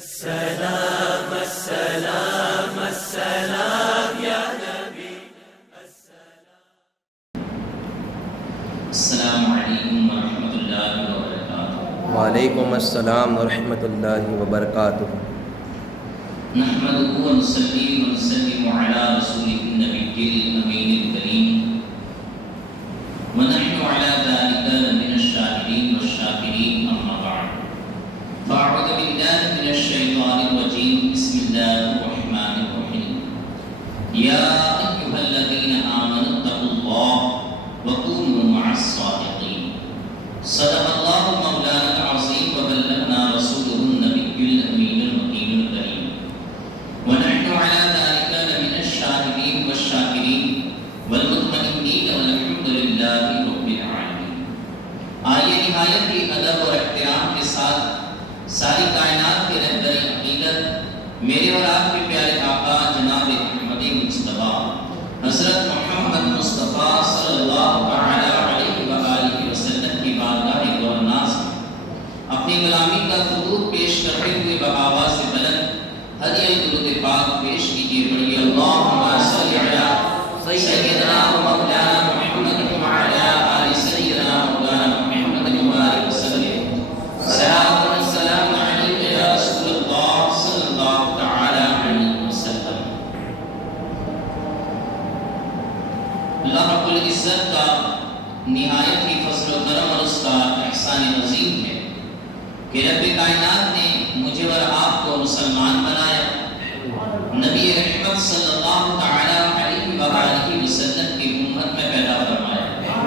السلام السلام السلام یا نبی السلام علیکم ورحمۃ اللہ وبرکاتہ۔ وعلیکم السلام ورحمۃ اللہ وبرکاتہ۔ نحمدہ ونصلی ونسلم علی رسولہ النبی الامین الکریم ونحن علی ذلک لمن الشاہدین والشاکرین، اما بعد فاعوذ باللہ من الشیطان الرجیم، بسم اللہ الرحمن الرحیم۔ یا ایھا الذین آمنوا اتقوا اللہ وکونوا مع الصادقین، صدق اللہ مولانا العظیم وبلغنا رسولہ النبی الامین المکین الکریم ونحن على ذلك لمن الشاهدين والشاكرين والمطمئنين والحمد للہ رب العالمین۔ آئیے نہایت ہی ادب اور احترام کے ساتھ ساری کائنات کے رہبر عقیدت میرے اور آپ کے پیارے آقا جناب احمد مصطفیٰ حضرت محمد مصطفیٰ صلی اللہ علیہ وآلہ وسلم کی بارگاہ گور ناز میں اپنی غلامی کا ثبوت پیش کرتے ہوئے بآواز بلند ہدیہ درود پاک پیش کیجیے، پڑھیے اللہم صلی علی سیدنا و مولانا محمد وعلی آل سیدنا مولانا محمد وبارک وسلم۔ صلاۃ و سلام علیک یا رسول اللہ صلی اللہ تعالی علیہ وسلم۔ اللہ رب العزت کا نہایت ہی فضل و کرم اور اس کا احسان عظیم ہے کہ رب کائنات نے مجھے اور آپ کو مسلمان بنایا، نبی رحمت صلی اللہ تعالی علیہ وآلہ وسلم کی امت میں پیدا فرمایا،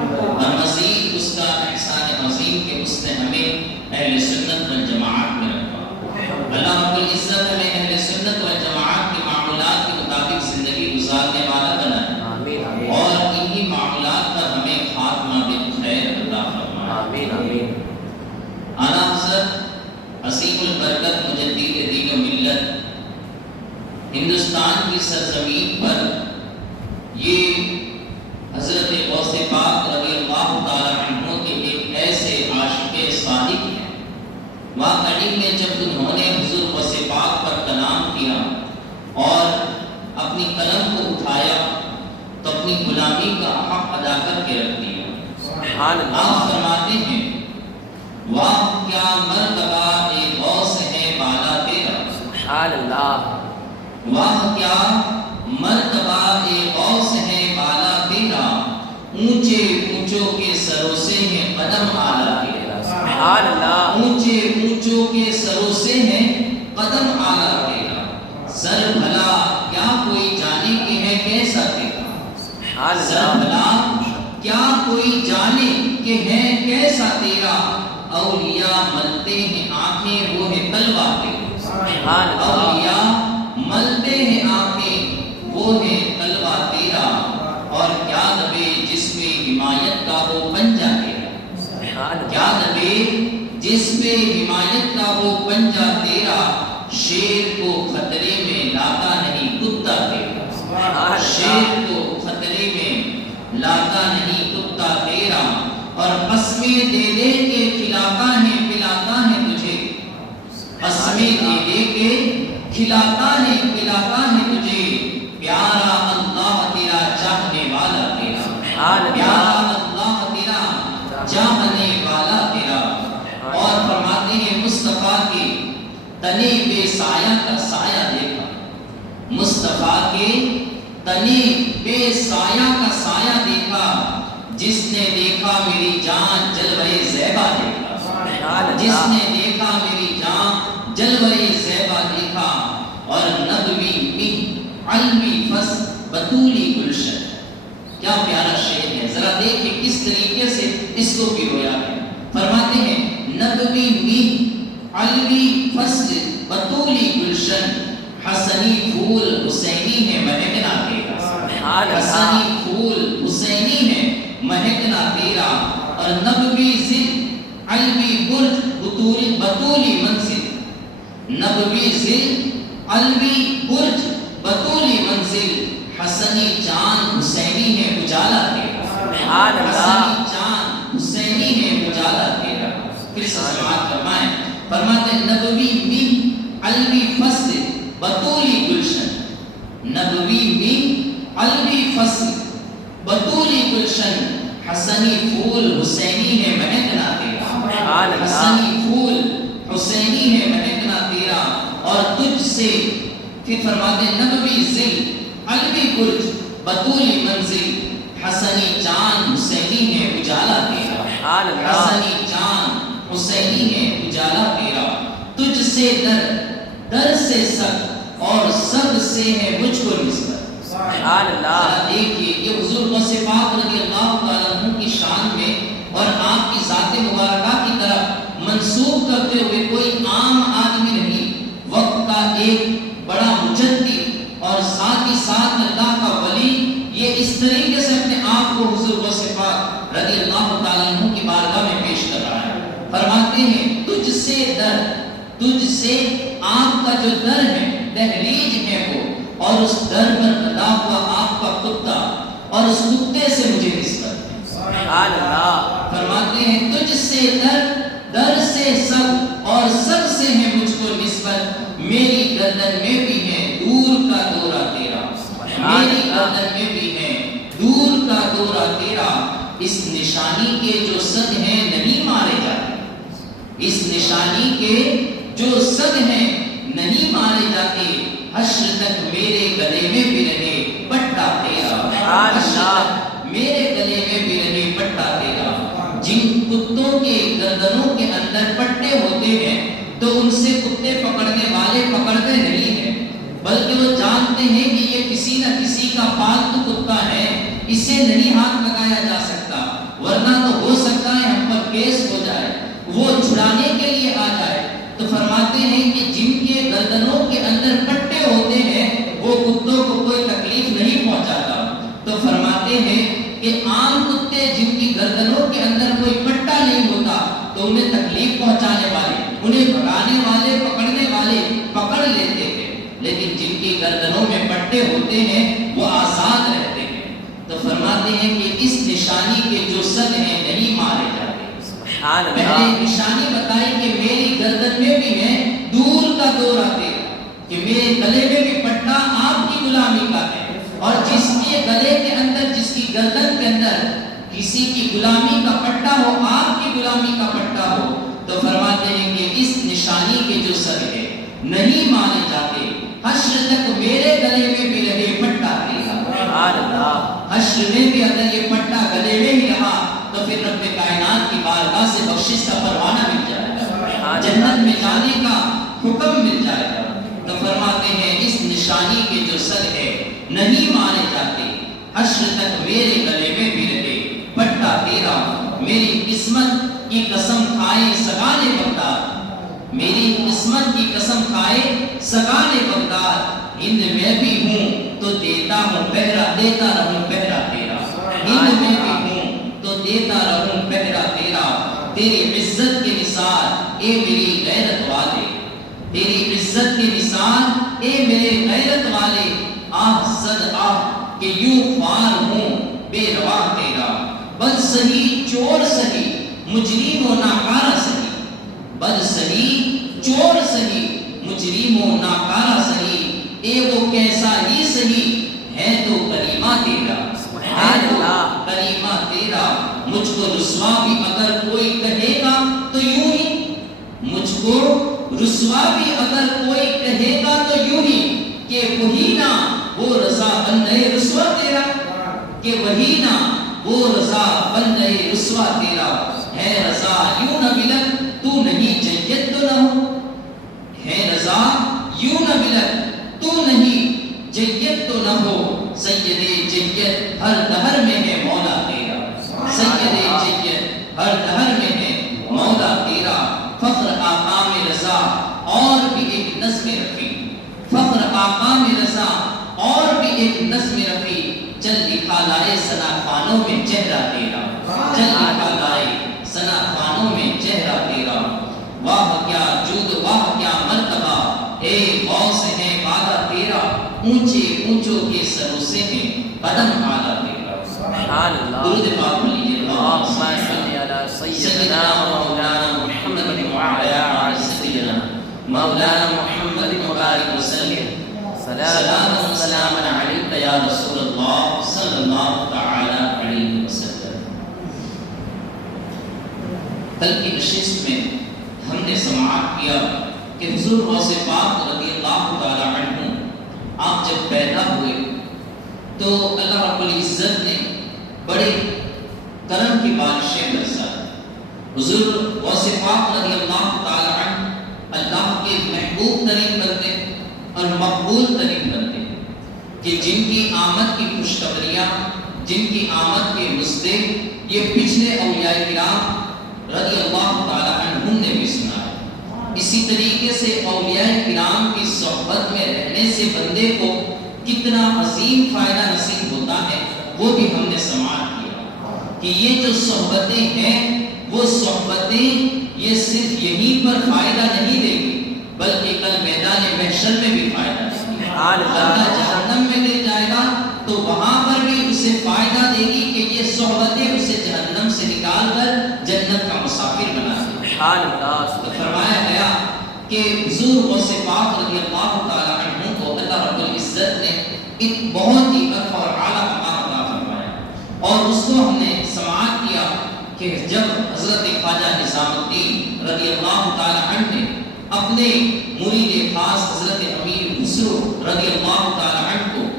اور مزید اس کا احسان عظیم کہ اس نے ہمیں اہل سنت والجماعت میں رکھا۔ اللہ رب العزت ہمیں اہل سنت والجماعت کے معمولات کے مطابق زندگی گزارنے والا بنایا، اور انہی معمولات پر ہمیں خاتمہ بالخیر عطا فرمایا۔ اعلیٰ حضرت عظیم البرکت مجدد دین و ملت ہندوستان کی سرزمین پر یہ حضرت غوث پاک رضی اللہ تعالی عنہ کے ایک ایسے عاشق صادق ہیں، واقعی میں جب انہوں نے حضور غوث پاک پر کلام کیا اور اپنی قلم کو اٹھایا تو اپنی غلامی کا حق ادا کر کے رکھ دیا۔ آپ فرماتے ہیں واہ کیا مرتبہ اے غوث ہے بالا تیرا، سبحان اللہ۔ واہ کیا مرتبہ اے غوث ہے بالا تیرا، اونچے اونچوں کے سروں سے ہے قدم اعلیٰ تیرا، سبحان اللہ۔ اونچے اونچوں کے سروں سے ہے قدم اعلیٰ تیرا، سر بھلا کیا کوئی جانے کہ ہے کیسا تیرا، سر بھلا کیا کوئی جانے کہ ہے کیسا تیرا، اولیاء ملتے ہیں آنکھیں وہ ہے تلوا تیرا، اولیاء ملتے ہیں آنکھیں وہ ہے تلوا تیرا، اور کیا دبے جس میں حمایت کا وہ پنجہ تیرا، کیا دبے جس میں حمایت کا وہ پنجہ تیرا، شیر کو خطرے میں لاتا نہیں کتا تیرا، شیر کو خطرے میں لاتا نہیں کتا تیرا، اور قسمیں دے دے کے کھلاتا ہے پلاتا ہے تجھے، قسمیں دے دے کے کھلاتا ہے پلاتا ہے تجھے، پیارا اللہ تیرا چاہنے والا تیرا، پیارا اللہ تیرا چاہنے والا تیرا۔ اور فرماتے ہیں مصطفیٰ کے تنے بے سایہ کا سایہ دیکھا، مصطفیٰ کے تنے بے سایہ کا سایہ دیکھا، جس نے دیکھا میری جان جلوے زیبا دیکھا، جس نے دیکھا میری جان جلوے زیبا دیکھا، اور نبوی مہ علمی فس بطولی گلشن۔ کیا پیارا شعر ہے، ذرا دیکھیں کس طریقے سے اس کو پیرویا ہے۔ فرماتے ہیں نبوی مہ علمی فصل بطولی گلشن، حسنی پھول حسینی ہے مہکنا تیرا، حسنی پھول حسینی ہے مہکنا تیرا، اور نبوی ذل علوی برج بطولی منزل، نبوی ذل علوی برج بطولی منزل، حسنی چاند حسینی ہے اجالا تیرا، حسنی چاند حسینی ہے اجالا تیرا۔ پھر سماعت فرمائیں، فرماتے نبوی مہ علوی بطولی گلشن نبوی می علوی فصل بطولی گلشن حسنی پھول حسینی ہے مہکنا تیرا حسنی پھول حسینی ہے مہکنا تیرا اور تجھ سے پھر فرماتے نبوی ذل علوی برج بطولی منزل حسنی چاند حسینی ہے اجالا تیرا حسنی چاند حسینی ہے اجالا تیرا تجھ سے در سے سب اور سب سے ہے مجھ کو نسبت سبحان اللہ دیکھیے یہ حضور غوث پاک رضی اللہ تعالیٰ عنہ کی شان میں اور آپ کی ذات مبارکہ کی طرف منسوب کرتے ہوئے کوئی عام آدمی نہیں وقت کا ایک بڑا مجدد اور ساتھ ہی ساتھ اللہ کا ولی یہ اس طریقے سے اپنے آپ کو حضور غوث پاک رضی اللہ تعالیٰ عنہ کی بارگاہ میں پیش کر رہا ہے فرماتے ہیں تجھ سے آپ کا جو در ہے دہلیج ہے وہ اور اس در پر بنا ہوا آپ کا کتا اور اس کتے سے مجھے نسبت ہے سبحان اللہ فرماتے ہیں تجھ سے در سے سب اور سب سے ہے مجھ کو نسبت میری گردن میں بھی ہے دور کا دورہ تیرا میری گردن میں بھی ہے دور کا دورہ تیرا اس نشانی کے جو سگ ہیں نہیں مارے جاتے اس نشانی کے جو سگ ہیں نہیں مارے جاتے حشر تک میرے گلے میں بھی رہے پٹا تیرا حشر تک میرے گلے میں بھی رہے پٹا تیرا جن کتوں کے گردنوں کے اندر پٹے ہوتے ہیں تو ان سے کتے پکڑنے والے پکڑتے نہیں ہیں بلکہ وہ جانتے ہیں کہ یہ کسی نہ کسی کا پالتو کتا ہے اسے نہیں ہاتھ لگایا جا سکتا ورنہ تو ہو سکتا ہے ہم پر کیس ہو جائے وہ چھڑانے کے لیے آ جائے تو فرماتے ہیں کہ جن کے گردنوں کے اندر پٹے ہوتے ہیں وہ کتوں کو کوئی تکلیف نہیں پہنچاتا تو فرماتے ہیں کہ عام کتے جن کی گردنوں کے اندر کوئی پٹا نہیں ہوتا تو انہیں تکلیف پہنچانے والے انہیں بھگانے والے پکڑنے والے پکڑ لیتے ہیں لیکن جن کی گردنوں میں پٹے ہوتے ہیں وہ آزاد رہتے ہیں تو فرماتے ہیں کہ اس نشانی کے جو سگ ہیں نہیں مارے جاتے پہلے نشانی بتائی کہ میری گردن میں بھی ہے دور کا دورہ تیرا کہ میرے گلے میں بھی پٹا آپ کی غلامی کا ہے اور جس کے گلے کے اندر جس کی گردن کے اندر کسی کی غلامی کا پٹا ہو آپ کی غلامی کا پٹا ہو تو فرماتے ہیں کہ اس نشانی کے جو سر ہے نہیں مانے جاتے حشر تک میرے گلے میں بھی رہے پٹا تیرا حشر میں بھی اگر یہ پٹا گلے میں ہی رہا تو پھر رب کائنات کی بارگاہ سے بخشش کا پروانہ مل جائے گا جنت میں جانے کا حکم مل جائے گا تو فرماتے ہیں اس نشانی کے جو سر ہے نہیں مانے جاتے حشر تک میرے گلے میں بھی رہے پٹا تیرا میری قسمت کی قسم کھائے سگانے بغداد میری قسمت کی قسم کھائے سگانے بغداد ہند میں بھی ہوں تو دیتا ہوں پہرا دیتا رہوں پہرا تیرا ہند میں بھی ہوں تو دیتا رہوں پہرا تیرا تیری عزت کے نثار اے میری غیرت والے تیری عزت کے نثار اے میرے غیرت والے آہ صد آہ کہ یوں خوار ہوں بے روا تیرا بد سہی چور سہی مجرم و ناکارہ سہی بد سہی چور سہی مجرم و ناکارہ سہی اے وہ کیسا ہی سہی ہے تو کریمہ تیرا کریمہ تیرا مجھ کو رسوا بھی اگر کوئی کہے گا تو یوں ہی مجھ کو رسوا بھی اگر کوئی کہے گا تو یوں ہی کہ وہی نہ وہ رضا بندے رسوا تیرا کہ وہی نہ وہ رضا بندے رسوا تیرا ہے رضا یوں نہ ملت تو نہیں جیت تو نہ ہو ہے رضا یوں نہ ملت تو نہیں جیت تو نہ ہو سید جیت ہر دہر میں ہے مولا تیرا سید جیت ہر دہر میں ہے مولا تیرا فخر آقا میں رضا اور بھی ایک نظم رفیع فخر آقا میں رضا اور بھی ایک نظم رفیع چل دکھا لائے سنا خوانوں میں چہرہ تیرا چل دکھا لائے سنا خوانوں میں چہرہ تیرا واہ کیا جود واہ کیا مرتبہ اے غوث ہے وعدہ تیرا اونچے اونچوں کے سروں سے ہے قدم اعلیٰ تیرا سبحان اللہ درود پاک پڑھیے اللہم صلی علی سیدنا مولانا محمد وعلی آل سیدنا مولانا محمد وبارک وسلم سلام و سلام علیک یا رسول اللہ صلی اللہ تعالی علیہ وسلم۔ کل کی نشست میں ہم نے سماعت کیا کہ حضور غوث پاک رضی اللہ تعالی عنہ آپ جب پیدا ہوئے تو اللہ رب العزت نے بڑے کرم کی بارشیں برسائی۔ حضور غوث پاک رضی اللہ تعالی عنہ اللہ کے محبوب ترین بندے اور مقبول ترین بندے کہ جن کی آمد کی خوشخبریاں، جن کی آمد کے مصدے یہ پچھلے اولیاء کرام رضی اللہ تعالی عنہم نے بھی سنا ہے۔ اسی طریقے سے اولیاء کرام کی صحبت میں رہنے سے بندے کو کتنا عظیم فائدہ نصیب ہوتا ہے وہ بھی ہم نے سماعت کیا کہ یہ جو صحبتیں ہیں وہ صحبتیں یہ صرف یہیں پر فائدہ نہیں دے گی بلکہ کل میدان محشر میں بھی فائدہ دے گی۔ اللہ جہنم میں لے جائے گا تو وہاں پر بھی اسے فائدہ دے گی کہ یہ صحبتیں اسے جہنم سے نکال کر جنت کا مسافر بنا دیں۔ تو فرمایا گیا کہ حضور غوث پاک رضی اللہ تعالی عنہ کو اللہ رب العزت نے ایک بہت ہی اعلیٰ اور اعلیٰ مقام عطا فرمایا اور اس کو ہم نے سماعت کیا کہ جب حضرت خواجہ نظام الدین رضی اللہ تعالی عنہ نے اپنے مرید خاص حضرت امیر خسرو رضی اللہ تعالی عنہ کو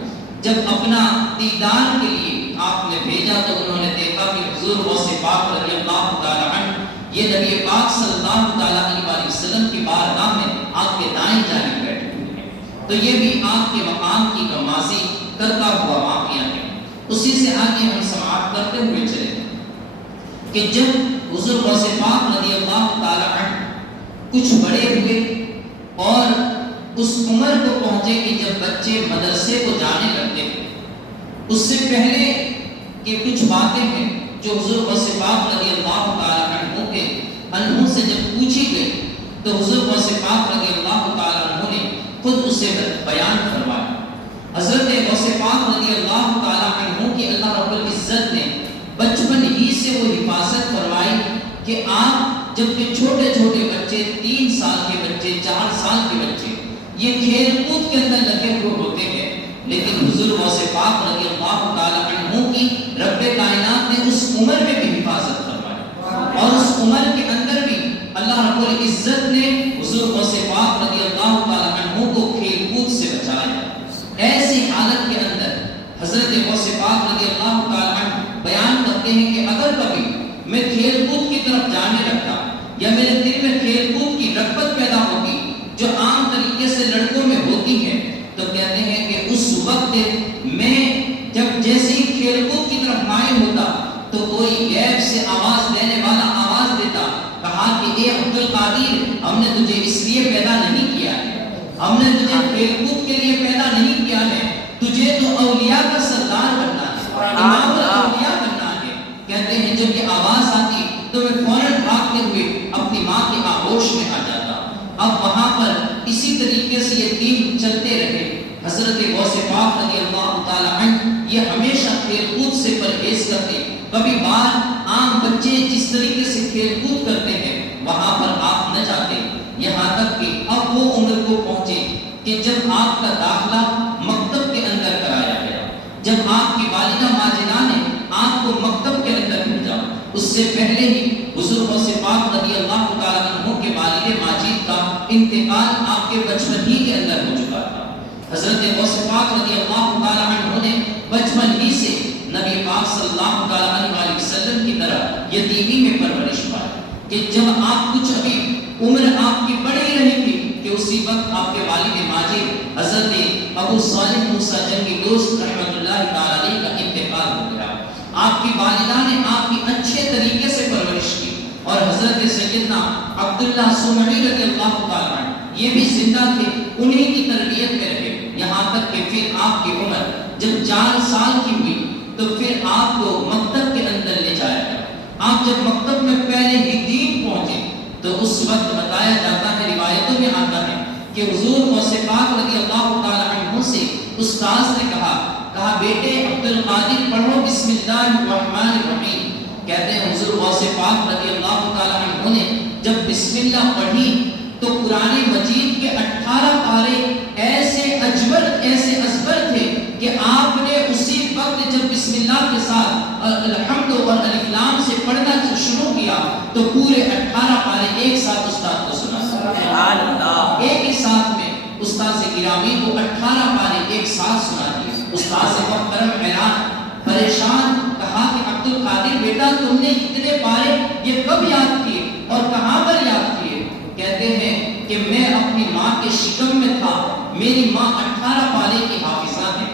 جب اپنا دیدار کے لیے آپ نے بھیجا تو انہوں نے دیکھا کہ حضور غوث پاک رضی اللہ تعالی عنہ یہ نبی پاک صلی اللہ تعالی علیہ وسلم کی بارگاہ میں آپ کے دائیں جانب بیٹھے ہوئے ہیں، تو یہ بھی آپ کے مقام کی غمازی کرتا ہوا واقعہ ہے۔ اسی سے آگے ہم سماعت کرتے ہوئے چلے کہ جب حضور غوث پاک رضی اللہ تعالی عنہ کچھ بڑے ہوئے اور اس عمر کو پہنچے کہ جب بچے مدرسے کو جانے لگتے ہیں، اس سے پہلے کہ کچھ باتیں ہیں جو حضور غوث پاک رضی اللہ تعالی عنہ سے جب پوچھی گئی تو حضور غوث پاک رضی اللہ تعالی عنہ نے خود اسے بیان فرمایا۔ حضرت غوث پاک رضی اللہ تعالی عنہ کی اللہ رب العزت نے بچپن ہی سے وہ حفاظت فرمائی کہ آپ جب کہ چھوٹے چھوٹے بچے 3 سال کے بچے 4 سال کے بچے یہ کھیل کود کے اندر لگے ہوئے ہوتے ہیں، لیکن حضور غوث پاک رضی اللہ تعالی عنہ کی رب کائنات نے اس عمر میں بھی حفاظت فرمائی اور اس عمر کے اندر بھی اللہ رب العزت نے حضور غوث پاک رضی اللہ تعالی عنہ کو کھیل کود سے بچایا۔ ایسی حالت کے اندر حضرت غوث پاک رضی اللہ تعالی عنہ بیان کرتے ہیں کہ اگر کبھی میں کھیل کود کی طرف جانے لگتا یا میرے دل میں کھیل کود کی رغبت پیدا ہوتی جو عام طریقے سے لڑکوں میں ہوتی ہے تو کہتے ہیں کہ اس وقت میں جب جیسے ہی کھیل کود کی طرف مائل ہوتا تو کوئی غیب سے آواز دینے والا آواز دیتا، کہا کہ اے عبد القادر ہم نے تجھے اس لیے پیدا نہیں کیا ہے، ہم نے تجھے کھیل کود کے لیے پیدا نہیں کیا ہے، تجھے تو اولیاء کا سردار بننا ہے، امام الاولیاء بننا ہے۔ کہتے ہیں جب یہ آواز آتی تو میں فوراً بھاگتے ہوئے اپنی ماں کے آغوش میں آ جاتا۔ اب وہاں پر اسی طریقے سے یہ دین چلتے رہے۔ حضرت غوث پاک رضی اللہ تعالی عنہ یہ ہمیشہ کھیل کود سے پرہیز کرتے، کبھی بار عام بچے جس طریقے سے کھیل کود کرتے ہیں وہاں پر آپ نہ جاتے، یہاں تک کہ اب وہ عمر کو پہنچے کہ جب آپ کا داخلہ مکتب کے اندر کرایا گیا، جب آپ کی والدہ ماجدہ نے آپ کو مکتب کے اندر بھیجا، اس سے پہلے ہی حضور غوث پاک رضی اللہ تعالی عنہ کے والد ماجد کا انتقال آپ کے بچپن ہی کے اندر ہو چکا تھا۔ حضرت غوث پاک رضی اللہ تعالی عنہ نے بچپن ہی سے نبی پاک صلی اللہ علیہ وسلم کی طرح یتیمی میں پرورش پائی کہ جب آپ کچھ ابھی عمر آپ کی بڑی رہی تھی کہ اسی وقت آپ کے والد ماجد حضرت ابو صالح موسیٰ جنگی دوست رحمۃ اللہ تعالی علیہ کا انتقال ہو گیا۔ آپ کی والدہ نے آپ کی اچھے طریقے سے پرورش کی اور حضرت سیدنا عبداللہ سمعی رضی اللہ تعالی عنہ یہ بھی زندہ تھے، انہی کی تربیت میں رہے، یہاں تک کہ پھر آپ کی عمر جب 4 سال کی ہوئی تو پھر آپ کو مکتب کے اندر لے جایا گیا۔ آپ جب مکتب میں پہلے ہی دین پہنچے تو اس وقت بتایا جاتا ہے، روایتوں میں آتا ہے کہ حضور غوث پاک رضی اللہ تعالی عنہ سے استاذ نے کہا بیٹے عبد القادر پڑھو بسم اللہ الرحمن الرحیم۔ کہتے ہیں حضور غوث پاک رضی اللہ تعالی عنہ نے جب بسم اللہ پڑھی تو قرآن مجید کے 18 پارے ساتھ میں استاذ گرامی کو 18 پارے ایک ساتھ سنا دیے۔ استاذ محترم حیران پریشان، کہا کہ عبد القادر بیٹا تم نے اتنے پارے یہ کب یاد کیے اور کہاں پر یاد کیے؟ کہتے ہیں کہ میں اپنی ماں کے شکم میں تھا، میری ماں 18 پارے کی حافظہ ہے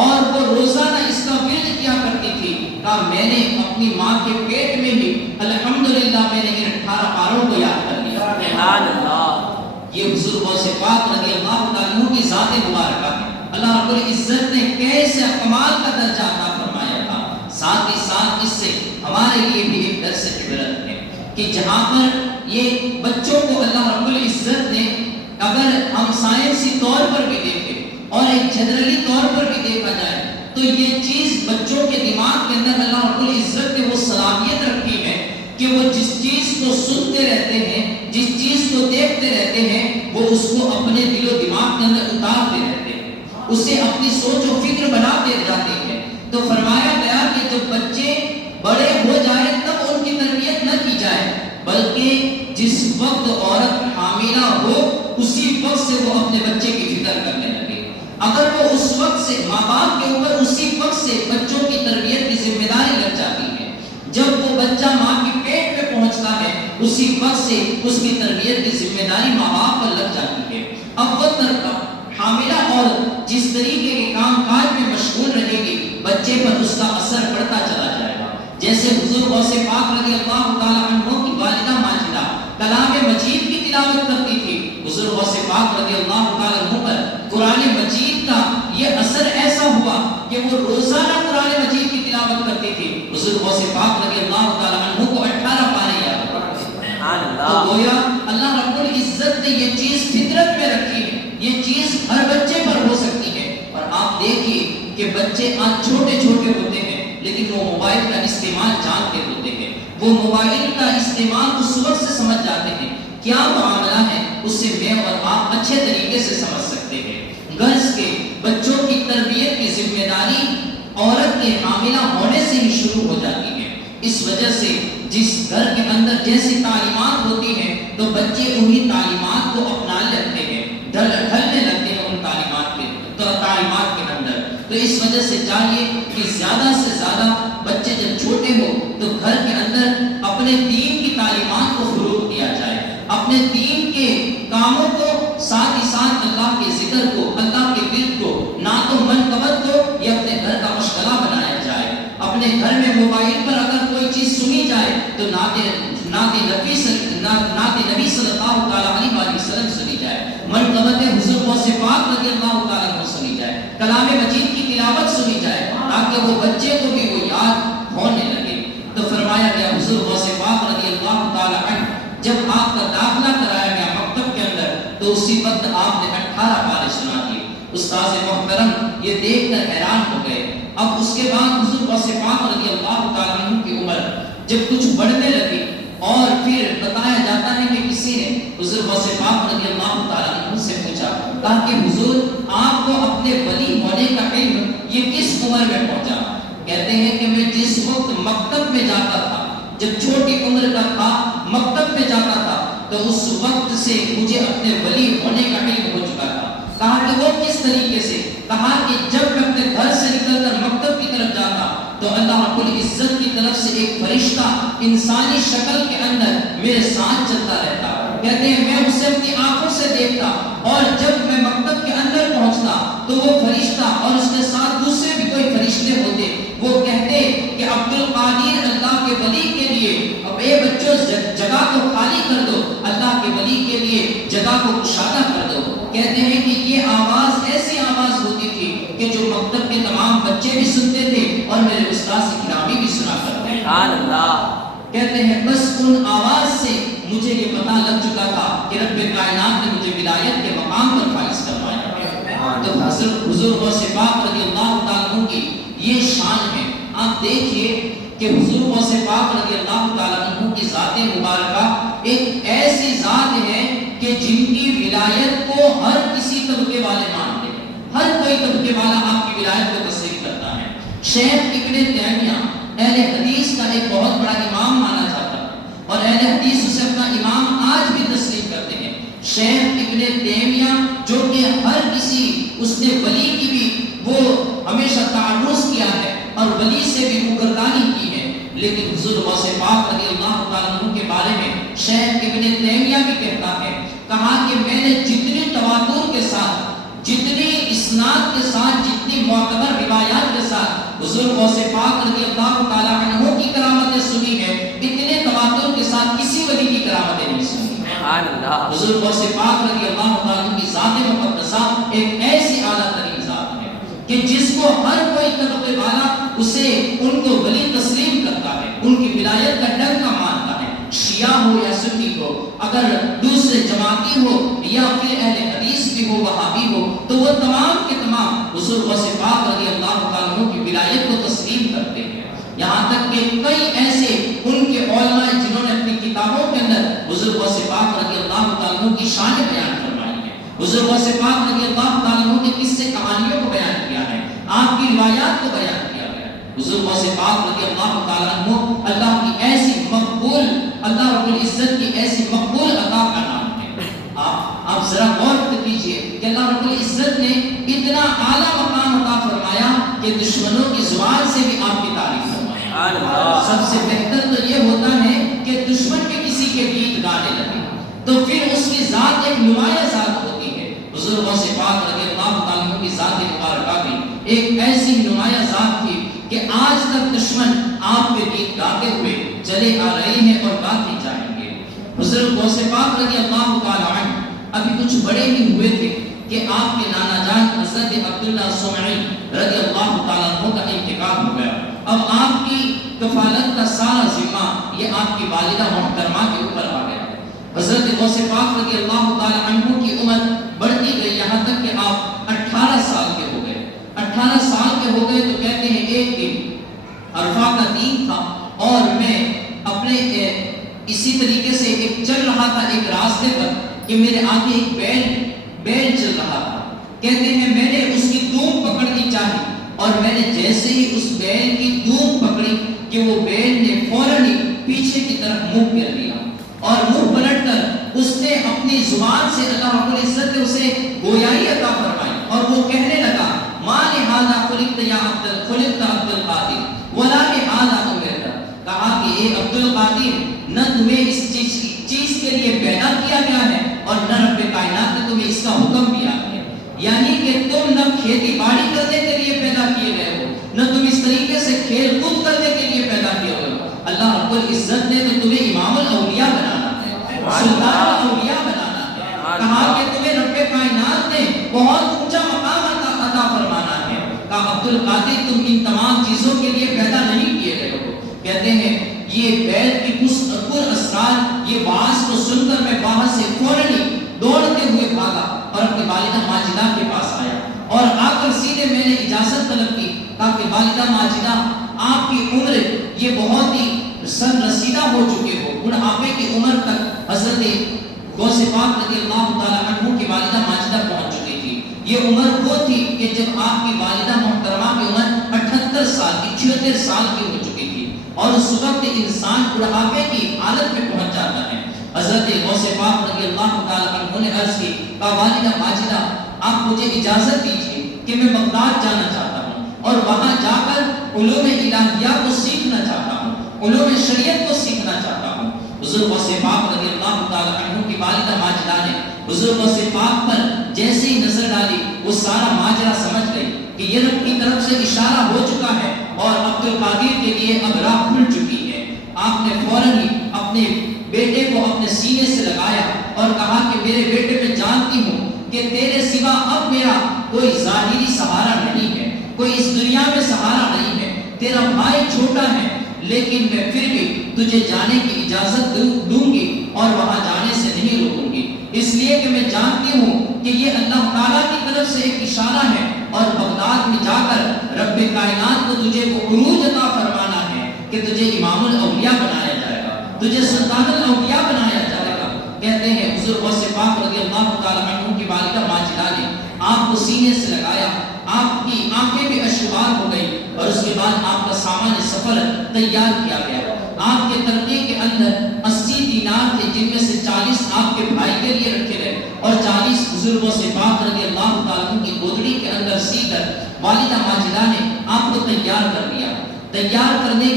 اور وہ روزانہ اس کا ورد کیا کرتی تھی۔ کہا میں نے اپنی ماں کے پیٹ میں ہی الحمدللہ میں نے 18 پاروں کو یاد کر لیا۔ سبحان اللہ۔ یہ حضور غوث پاک رضی اللہ تعالیٰ عنہ کی ذات مبارکہ ہے۔ اللہ رب العزت نے کیسے کمال کا درجہ عطا فرمایا تھا۔ ساتھ ہی ساتھ اس سے ہمارے لیے بھی ایک درس عبرت ہے کہ جہاں پر یہ بچوں کو اللہ رب العزت نے، اگر ہم سائنسی طور پر بھی دیکھیں اور ایک جنرلی طور پر بھی دیکھا جائے تو یہ چیز بچوں کے دماغ کے اندر اللہ رب العزت نے وہ صلاحیت رکھی ہے کہ وہ جس چیز کو سنتے رہتے ہیں، جس چیز کو دیکھتے رہتے ہیں، وہ اس کو اپنے دل و دماغ کے اندر اتارتے رہتے ہیں، اسے اپنی سوچ و فکر بناتے جاتے ہیں۔ تو فرمایا گیا کہ جب بچے بڑے ہو جائے تب ان کی تربیت نہ کی جائے، بلکہ جس وقت عورت حاملہ ہو اسی وقت سے وہ اپنے بچے کی فکر کرنے لگے۔ اگر وہ اس وقت سے ماں باپ کے اوپر اسی وقت سے بچوں کی تربیت کی ذمہ داری لگ جاتی ہے، جب وہ بچہ ماں کے پیٹ میں پہنچتا ہے اسی وقت سے اس کی تربیت کی ذمہ داری ماں باپ پر لگ جاتی ہے۔ اب وہ حاملہ عورت جس طریقے کے کام کاج میں مشغول رہے گی بچے پر اس کا اثر پڑتا چلا جائے گا۔ جیسے حضور غوث پاک رضی اللہ تعالیٰ عنہ کی والدہ ماجدہ کلام مجید کی تلاوت کرتی تھی، حضور غوث پاک رضی اللہ تعالیٰ عنہ پر قرآن مجید کا یہ اثر ایسا ہوا کہ وہ روزانہ قرآن مجید کی تلاوت کرتی تھی۔ حضور غوث پاک رضی اللہ تعالیٰ عنہ کو 18 پارے یاد تھے۔ تو گویا اللہ رب العزت نے یہ چیز فطرت میں رکھی ہے، یہ چیز ہر بچے پر ہو سکتی ہے۔ اور آپ دیکھیے کہ بچے آج چھوٹے چھوٹے ہوتے ہیں لیکن وہ موبائل کا استعمال جانتے ہوتے ہیں، وہ موبائل کا استعمال اس وقت سے سمجھ جاتے ہیں، کیا معاملہ ہے اس سے میں اور آپ اچھے طریقے سے سمجھ سکتے ہیں۔ غرض کے بچوں کی تربیت کی ذمہ داری عورت کے حاملہ ہونے سے ہی شروع ہو جاتی ہے۔ اس وجہ سے جس گھر کے اندر جیسی تعلیمات ہوتی ہیں تو بچے انہی تعلیمات کو اپنا لیتے ہیں، ڈھلنے لگتے ہیں ان تعلیمات کے اندر۔ تو اس وجہ سے چاہیے کہ زیادہ سے زیادہ بچے جب چھوٹے ہو تو گھر کے اندر اپنے دین کی تعلیمات کو فروغ دیا جائے، اپنے دین کے کاموں کو، ساتھ ہی ساتھ اللہ کے ذکر کو، اللہ کے ورد کو، نعت و منقبت کو یہ اپنے گھر کا مشغلہ بنایا جائے۔ اپنے گھر میں موبائل پر اگر کوئی چیز سنی جائے تو نعت نبی صلی اللہ علیہ وسلم سنی جائے، منقبت حضور غوث پاک رضی اللہ تعالیٰ عنہ سنی جائے، کلام مجید کی تلاوت سنی جائے تاکہ وہ بچے کو بھی وہ یاد ہونے لگے۔ تو فرمایا گیا حضور غوث پاک رضی اللہ تعالیٰ عنہ جب آپ کا داخلہ کرایا گیا مکتب کے اندر تو اسی وقت آپ نے 18 پارے سنا دیے۔ استاذ محترم یہ دیکھ کر حیران ہو گئے۔ اب اس کے بعد حضور غوث پاک رضی اللہ تعالیٰ عنہ کی عمر جب کچھ بڑھنے لگی اور پھر بتایا جاتا ہے کہ کسی نے حضور غوث پاک رضی اللہ تعالیٰ عنہ سے پوچھا کہ حضور آپ کو اپنے ولی ہونے کا علم یہ کس عمر میں پہنچا؟ کہتے ہیں کہ میں جس وقت مکتب میں جاتا تھا، جب چھوٹی عمر کا تھا مکتب میں جاتا تھا تو اس وقت سے مجھے اپنے ولی ہونے کا علم ہو چکا تھا۔ کہا کہ وہ کس طریقے سے؟ کہا کہ جب میں اپنے گھر سے نکل کر مکتب کی طرف جاتا تو اللہ رب العزت کی طرف سے ایک فرشتہ انسانی شکل کے اندر میرے ساتھ چلتا رہتا۔ کہتے ہیں میں اسے اپنی آنکھوں سے دیکھتا اور جب میں مکتب کے اندر پہنچتا تو وہ فرشتہ اور اس کے ساتھ دوسرے بھی کوئی فرشتے ہوتے، وہ کہتے کہ عبد القادر اللہ کے ولی کے لیے اب اے بچوں جگہ کو خالی کر دو، اللہ کے ولی کے لیے جگہ کو کشادہ کر دو۔ کہتے ہیں کہ یہ آواز ایسی آواز ہوتی تھی کہ جو مکتب کے تمام بچے بھی سنتے تھے اور میرے استاد گرامی بھی سنا کرتے ہیں۔ سبحان اللہ۔ کہتے ہیں بس ان آواز سے مجھے یہ پتہ لگ چکا تھا کہ رب کائنات نے مجھے ولایت کے مقام پر فائز کروایا۔ تو حضور غوث پاک رضی اللہ تعالیٰ عنہ کی یہ شان ہے۔ آپ دیکھیے کہ حضور غوث پاک رضی اللہ تعالیٰ عنہ کی ذات مبارکہ ایک ایسی ذات ہے کہ جن کی ولایت کو ہر کسی طبقے والے مانتے ہیں، ہر کوئی طبقے والا آپ کی ولایت کو تسلیم کرتا ہے۔ شیخ ابن تیمیہ اہل حدیث کا ایک بہت بڑا امام مانا جاتا ہے اور اہل حدیث اسے اپنا امام آج بھی تسلیم کرتے ہیں۔ شیخ ابن تیمیہ جو کہ ہر کسی اس نے ولی کی بھی وہ ہمیشہ تعرض کیا ہے اور ولی سے بھی مقربانی کی ہے، لیکن حضور غوث پاک رضی اللہ تعالیٰ عنہ کے بارے میں شیخ ابن تیمیہ بھی کہتا ہے، کہا کہ میں نے جتنی تواتر کے ساتھ، جتنی اسناد کے ساتھ، جتنی معتبر روایات کے ساتھ حضور غوث پاک رضی اللہ تعالیٰ عنہ کی کرامتیں سنی ہے، اتنے تواتر کے ساتھ کسی ولی کی کرامتیں نہیں سنی۔ حضور غوث پاک رضی اللہ تعالیٰ کی ذات مقدسہ ایک ایسی اعلیٰ ترین ذات ہے کہ جس کو ہر کوئی طبقے والا اسے ان کو ولی تسلیم کرتا ہے، ان کی ولایت کا ڈنکا مانتا ہے، شیعہ ہو یا سنی ہو، اگر دوسرے جماعتی ہو یا پھر اہل حدیث بھی ہو، وہابی ہو، تو وہ تمام کے تمام حضور غوث پاک رضی اللہ تعالیٰ کی ولایت کو تسلیم کرتے ہیں۔ یہاں تک کہ کئی ایسے ان کے علماء جنہوں نے اپنی کتابوں کے اندر حضور غوث پاک رضی اللہ تعالیٰ کی شان بیان فرمائی ہے، حضور غوث پاک رضی اللہ تعالیٰ کے قصے کہانیوں کو بیان کیا ہے، آپ کی روایات کو بیان کیا گیا ہے۔ حضور غوث پاک رضی اللہ تعالیٰ اللہ کی ایسی مقبول، اللہ رب العزت کی ایسی مقبول عطا کا نام ہے۔ آپ ذرا غور کیجئے کہ اللہ رب العزت نے اتنا اعلیٰ مقام عطا فرمایا کہ دشمنوں کی زبان سے بھی آپ کی تعریف فرمائی۔ سب سے بہتر تو یہ ہوتا ہے کہ دشمن بھی کسی کے گیت گانے لگے تو پھر اس کی ذات ایک نمایاں ذات ہوتی ہے۔ حضور غوث پاک رضی اللہ تعالیٰ کی ذات مبارکہ بھی ایک ایسی نمایاں ذات تھی کہ آج تک دشمن آپ کے گیت گاتے ہوئے چلے آ رہے ہیں اور گاتے جائیں گے۔ حضور غوث پاک رضی اللہ تعالیٰ عنہ ابھی کچھ بڑے ہی ہوئے تھے کہ آپ کے نانا جان حضرت عبداللہ سمعی رضی اللہ تعالیٰ عنہ کا انتقال ہو گیا۔ اب آپ کی کفالت کا سارا ذمہ یہ آپ کی والدہ محترمہ کے اوپر آ گیا۔ حضرت غوث پاک رضی اللہ تعالیٰ عنہ کی عمر بڑھتی گئی، یہاں تک کہ آپ 18 سال کے ہو گئے۔ 18 سال کے ہو گئے تو کہتے ہیں ایک دن عرفہ کا دن تھا اور میں اپنے اسی طریقے سے ایک چل رہا تھا ایک راستے پر کہ میرے آگے ایک بیل چل رہا تھا۔ کہتے ہیں میں نے اس کی دم پکڑنی چاہی اور میں نے جیسے ہی اس بیل کی دم پکڑی کہ وہ بیل نے فوراً ہی پیچھے کی طرف منہ کر لیا اور منہ پلٹ کر اس نے اپنی زبان سے اللہ رب العزت نے اسے گویائی عطا فرمائی اور وہ کہنے لگا ما لہذا خلقت یا عبد القادر ولا لہذا امرت، کہا کہ اے عبد القادر نہ تمہیں اس چیز کے لیے پیدا کیا گیا ہے اور نہ رب کائنات نے تمہیں اس کا حکم دیا ہے، یعنی کہ تم نہ کھیتی باڑی کرنے کے لیے پیدا کیے گئے ہو، نہ تم اس طریقے سے کھیل کود کرنے کے لیے پیدا کیے ہوئے ہو، اللہ رب العزت نے تو تمہیں امام الاولیاء بنانا ہے، سلطان الاولیاء بنانا ہے، کہا کہ تمہیں رب کائنات نے بہت اونچا مقام عطا فرمانا ہے، کہا عبد القادر تم ان تمام چیزوں کے لیے پیدا نہیں کیے گئے ہو۔ کہتے ہیں یہ بیت کی پر اسرار یہ باز کو سن کر میں باہر سے فوراً ہی دوڑتے ہوئے بھاگا اور اپنی والدہ ماجدہ کے پاس آیا اور آ کر سیدھے میں نے اجازت طلب کی تاکہ والدہ ماجدہ آپ کی عمر یہ بہت ہی سن رسیدہ ہو چکے ہو، بڑھاپے کی عمر تک حضرت غوث پاک رضی اللہ تعالیٰ عنہ کی والدہ ماجدہ پہنچ چکی تھی۔ یہ عمر وہ تھی کہ جب آپ کی والدہ محترمہ کی عمر 78 سال کی 76 سال کی ہو چکی تھی اور اس وقت انسان بڑھاپے کی حالت میں پہنچ جاتا ہے۔ حضرت غوث پاک رضی اللہ تعالیٰ عنہ نے عرض کی کہ والدہ ماجدہ آپ مجھے اجازت دیجیے کہ میں بغداد جانا چاہتا ہوں اور وہاں جا کر علوم الہیہ کو سیکھنا چاہتا ہوں، علوم شریعت کو سیکھنا چاہتا ہوں۔ حضور غوث پاک رضی اللہ تعالیٰ عنہ کی والدہ ماجدہ نے حضور غوث پاک پر جیسے ہی نظر ڈالی وہ سارا ماجرا سمجھ گئی کہ یہ رب کی طرف سے اشارہ ہو چکا ہے اور عبد القادر کے لیے اب راہ کھل چکی ہے۔ آپ نے فوراً ہی اپنے بیٹے کو اپنے سینے سے لگایا اور کہا کہ میرے بیٹے میں جانتی ہوں کہ تیرے سوا اب میرا کوئی ظاہری سہارا نہیں ہے، کوئی اس دنیا میں سہارا نہیں ہے، تیرا بھائی چھوٹا ہے لیکن میں پھر بھی تجھے جانے کی اجازت دوں گی اور وہاں جانے سے نہیں روکوں گی، اس لیے کہ میں جانتی ہوں کہ یہ اللہ تعالیٰ کی طرف سے ایک اشارہ ہے اور بغداد میں جا کر رب کائنات کو تجھے وہ عروج عطا فرمانا ہے کہ تجھے امام الاولیاء بنایا جائے گا، تجھے سلطان الاولیاء بنایا جائے گا۔ کہتے ہیں حضور غوث پاک رضی اللہ تعالیٰ عنہ کی والدہ ماجدہ نے آپ کو سینے سے لگایا، آپ کی آنکھیں بھی اشکبار ہو گئی اور اس کے بعد آپ کا سامان سفر تیار کیا گیا۔ آپ کے ترکے کے اندر 80 دینار تھے، جن میں سے 40 آپ کے بھائی کے لیے رکھے گئے اور 40 بزرگوں سے پاک رضی اللہ تعالیٰ عنہ کی گودڑی کے اندر سی کر والدہ ماجدہ نے آپ کو تیار کر دیا۔ تیار کرنے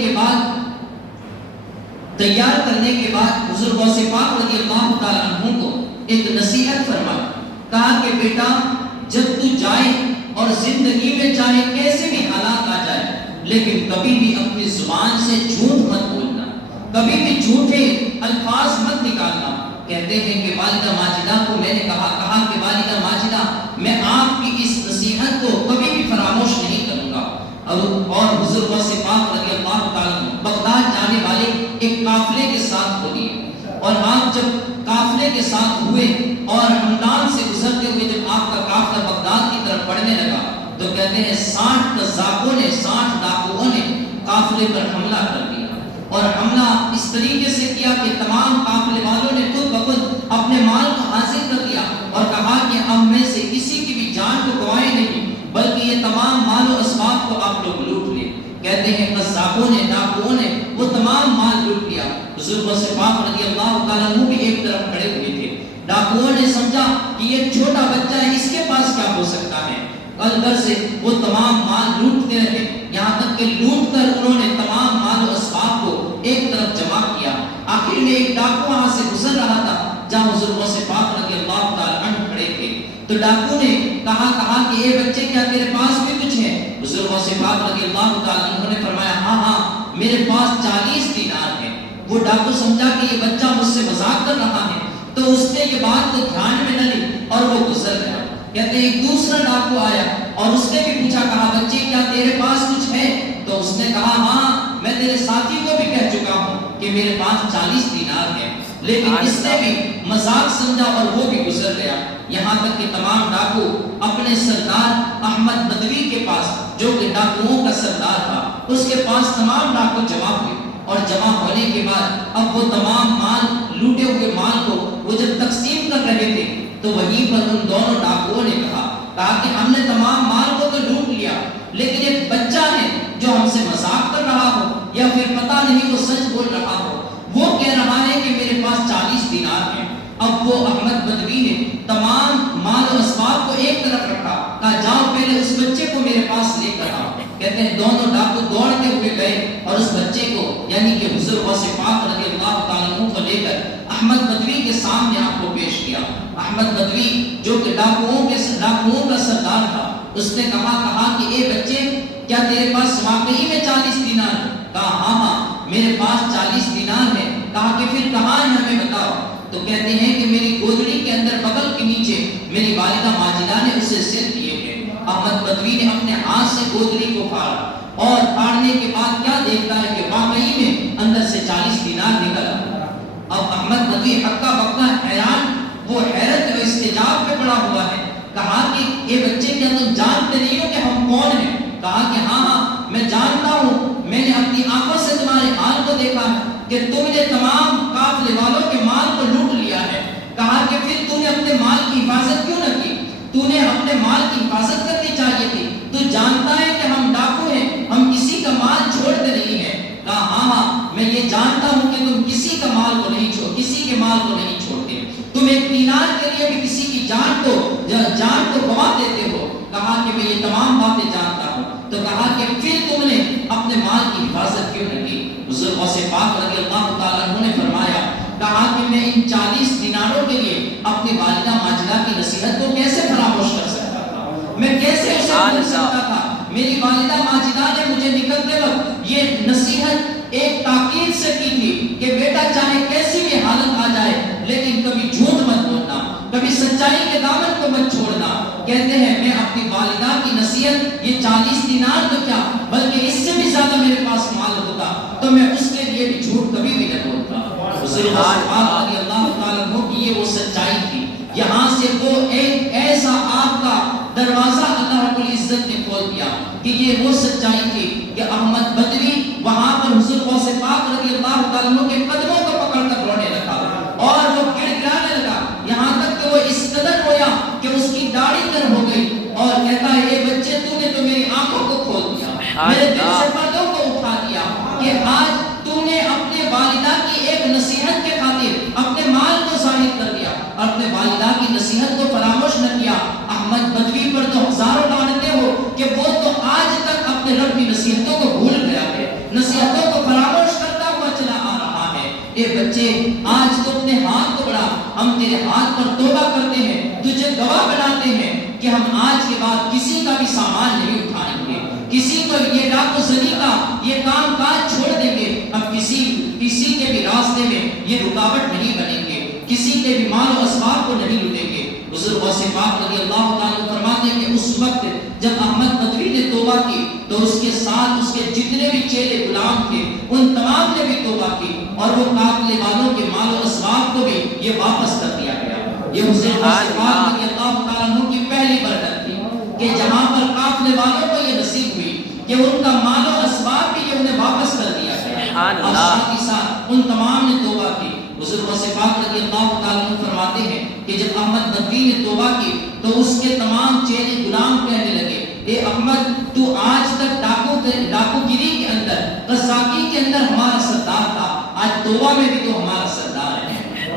کے بعد بزرگوں سے پاک رضی اللہ تعالیٰ عنہ کو ایک نصیحت فرمائی، کہا کہ بیٹا جب تو جائے اور زندگی میں چاہے کیسے بھی حالات آ جائے، لیکن کبھی بھی اپنی زبان سے جھوٹ مت بولنا، کبھی بھی جھوٹے الفاظ مت نکالنا۔ کہتے ہیں کہ والدہ ماجدہ کو میں نے کہا کہ والدہ ماجدہ میں آپ کی اس نصیحت کو کبھی بھی فراموش نہیں کروں گا۔ اور بزرگوں سے پاک رضی اللہ تعالیٰ بغداد جانے والے ایک قافلے کے ساتھ ہو لیے، اور آپ جب قافلے کے ساتھ ہوئے اور ہمدان سے گزرتے ہوئے جب آپ کا قافلہ بغداد کی طرف بڑھنے لگا تو کہتے ہیں 60 قذافوں نے 60 ڈاکوؤں نے قافلے پر حملہ کر دیا، اور حملہ اس طریقے سے کیا کہ تمام قافلے والوں نے خود بخود اپنے مال کو حاصل کر لیا اور کہا کہ اب میں سے کسی کی بھی جان کو گوائے نہیں، بلکہ یہ تمام مال و اسباب کو آپ لوگ لوٹ لیں۔ کہتے ہیں قذافوں نے ڈاکوؤں نے وہ تمام مال لوٹ لیا۔ بزرگوں سے پاک رضی اللہ تعالیٰ عنہ بھی ایک طرف کھڑے ہوئے تھے۔ ڈاکوؤں نے سمجھا کہ یہ چھوٹا بچہ ہے، اس کے پاس کیا ہو سکتا ہے، گھر سے وہ تمام مال لوٹتے رہے، یہاں تک کہ لوٹ کر انہوں نے تمام مال و اسباب کو ایک طرف جمع کیا۔ آخر میں ایک ڈاکو وہاں سے گزر رہا تھا جہاں بزرگوں سے پاک رضی اللہ تعالیٰ عنہ کھڑے تھے، تو ڈاکو نے کہا کہ اے بچے کیا تیرے پاس بھی کچھ ہے؟ بزرگوں سے پاک رضی اللہ تعالیٰ عنہ نے فرمایا ہاں میرے پاس 40 دینار ہے۔ وہ ڈاکو سمجھا کہ یہ بچہ مجھ سے مذاق کر رہا ہے، تو اس نے یہ بات کو دھیان میں نہ لی اور وہ گزر گیا۔ کہتے ہیں ایک دوسرا ڈاکو آیا اور اس نے بھی پوچھا، کہا بچے کیا تیرے پاس کچھ ہے؟ تو اس نے کہا ہاں میں تیرے ساتھی کو بھی کہہ چکا ہوں کہ میرے پاس 40 دینار ہے، لیکن اس نے بھی مذاق سمجھا اور وہ بھی گزر گیا۔ یہاں تک کہ تمام ڈاکو اپنے سردار احمد بدوی کے پاس، جو کہ ڈاکوؤں کا سردار تھا، اس کے پاس تمام ڈاکو جمع ہوئے، اور جمع ہونے کے بعد اب وہ تمام مال لوٹے ہوئے مال کو وہ جب تقسیم کر رہے تھے تو وہیں پر ان دونوں ڈاکوؤں نے کہا کہ ہم نے تمام مال کو تو لوٹ لیا، لیکن ایک بچہ ہے جو ہم سے مذاق کر رہا ہو یا پھر پتہ نہیں وہ سچ بول رہا ہو، وہ کہہ رہا ہے کہ میرے پاس 40 دینار ہیں۔ اب وہ احمد بدوی نے تمام مال و اسباب کو ایک طرف رکھا، کہا جاؤ پہلے اس بچے کو میرے پاس لے کر آؤ۔ کہتے ہیں دونوں ڈاکو دوڑتے ہوئے گئے اور اس بچے کو یعنی کہ بزرگوں سے پاک رضی اللہ تعالیٰ عنہ کو لے کر احمد بدوی کے سامنے آپ کو پیش کیا۔ احمد بدوی جو کہ ڈاکوؤں کا سردار تھا، اس نے کہا کہ اے بچے کیا تیرے پاس واقعی میں 40 دینار ہے؟ کہا ہاں میرے پاس 40 دینار ہے۔ کہا کہ پھر کہاں ہے ہمیں بتاؤ۔ تو کہتے ہیں کہ میری گودڑی کے اندر بغل کے نیچے میری والدہ ماجدہ نے اسے سل دیے ہوئے۔ احمد بدوی نے اپنے ہاتھ سے گودڑی کو پھاڑا اور پھاڑنے کے بعد کیا دیکھتا ہے کہ واقعی میں اندر سے 40 دینار نکلا۔ اب احمد بدوی ہکا بکا حیران، وہ حیرت و استعجاب پہ پڑا ہوا ہے۔ کہا کہ یہ بچے کیا تم جانتے نہیں ہو کہ ہم کون ہیں؟ کہا کہ ہاں میں جانتا ہوں، میں نے اپنی آنکھوں سے تمہارے حال کو دیکھا ہے کہ تم نے تمام قافلے والوں کے مال کو لوٹ لیا ہے۔ کہا کہ پھر تو نے اپنے مال کی حفاظت کیوں نہ کی؟ تو نے اپنے مال کی حفاظت کرنی چاہیے تھی، تو جانتا ہے کہ ہم ڈاکو ہیں، ہم کسی کا مال چھوڑتے نہیں ہیں۔ کہا ہاں میں یہ جانتا ہوں کہ تم کسی کا مال کو نہیں چھوڑتے، تم ایک دینار کے لیے بھی کسی کی جان کو گوا دیتے ہو۔ کہا کہ میں یہ تمام باتیں جانتا ہوں۔ تو کہا کہ پھر تم نے اپنے مال کی حفاظت کیوں نہ کی؟ بزرگوں سے پاک رضی اللہ تعالیٰ عنہ نے فرمایا، کہا کہ میں ان 40 دیناروں کے لیے اپنی والدہ ماجدہ کی نصیحت کو کیسے فراموش کر سکتا تھا، میں کیسے اسے بھول سکتا تھا؟ میری والدہ ماجدہ نے مجھے نکلتے وقت یہ نصیحت ایک تاکید سے کی تھی کہ بیٹا چاہے کیسی بھی حالت آ جائے لیکن کبھی جھوٹ مت بولنا، کبھی سچائی کے دامن کو مت چھوڑنا۔ کہتے ہیں میں اپنی والدہ کی نصیحت، یہ 40 دینار تو کیا بلکہ اس سے بھی زیادہ میرے پاس مال ہوتا تو میں اس کے لیے بھی جھوٹ کبھی بھی نہ بولتا۔ بزرگوں سے پاک رضی اللہ تعالیٰ عنہ کی یہ وہ سچائی تھی۔ یہاں سے وہ ایک ایسا آپ کا دروازہ اللہ رب العزت نے کھول دیا کہ یہ وہ سچائی تھی کہ احمد بدوی وہاں پر حضور سے پاک رضی اللہ تعالیٰ عنہ کے قدموں کو پکڑ کر رونے لگا اور وہ گڑ گڑانے لگا، یہاں تک کہ وہ اس قدر رویا کہ اس کی داڑھی تر ہو گئی اور کہتا ہے اے بچے تو نے تو میری آنکھوں کو کھول دیا، میرے دل سے پردوں کو اٹھا دیا کہ آج تو نے اپنے اپنے والدہ کی نصیحت کو فراموش نہ کیا، احمد بدوی پر تو ہزاروں لعنتیں ہو کہ وہ تو آج تک اپنے رب کی نصیحتوں کو بھول گیا ہے، نصیحتوں کو فراموش کرتا ہوا چلا آ رہا ہے۔ اے بچے، آج تو اپنے ہاتھ کو بڑھا، ہم تیرے ہاتھ پر توبہ کرتے ہیں، تجھے گواہ بناتے ہیں کہ ہم آج کے بعد کسی کا بھی سامان نہیں اٹھائیں گے، کسی کو یہ ڈاکو زنی کا یہ کام کاج چھوڑ دیں گے، اب کسی کے بھی راستے میں یہ رکاوٹ نہیں بنیں گے، کسی کے بھی مال و اسباب کو نہیں لوٹیں گے۔ حضور غوث پاک رضی اللہ تعالیٰ فرماتے ہیں کہ اس وقت جب احمد بدوی نے توبہ کی تو اس کے ساتھ اس کے جتنے بھی چیلے غلام تھے ان تمام نے بھی توبہ کی، اور وہ قافلے والوں کے مال و اسباب کو بھی یہ واپس کر دیا گیا۔ یہ حضور غوث پاک رضی اللہ تعالیٰ کی پہلی برکت تھی کہ جہاں پر قافلے والوں کو یہ نصیب ہوئی کہ ان کا مال و اسباب بھی یہ انہیں واپس کر دیا گیا، اور ساتھ ہی ساتھ ان تمام نے توبہ کی۔ حضور غوث پاک رضی اللہ تعالیٰ عنہ فرماتے ہیں کہ جب احمد بدوی نے توبہ کی تو اس کے تمام چیلے غلام کہنے لگے، اے احمد، تو آج تک ڈاکو گیری کے اندر، قزاقی کے اندر ہمارا سردار تھا، آج توبہ میں بھی تو ہمارا سردار ہے،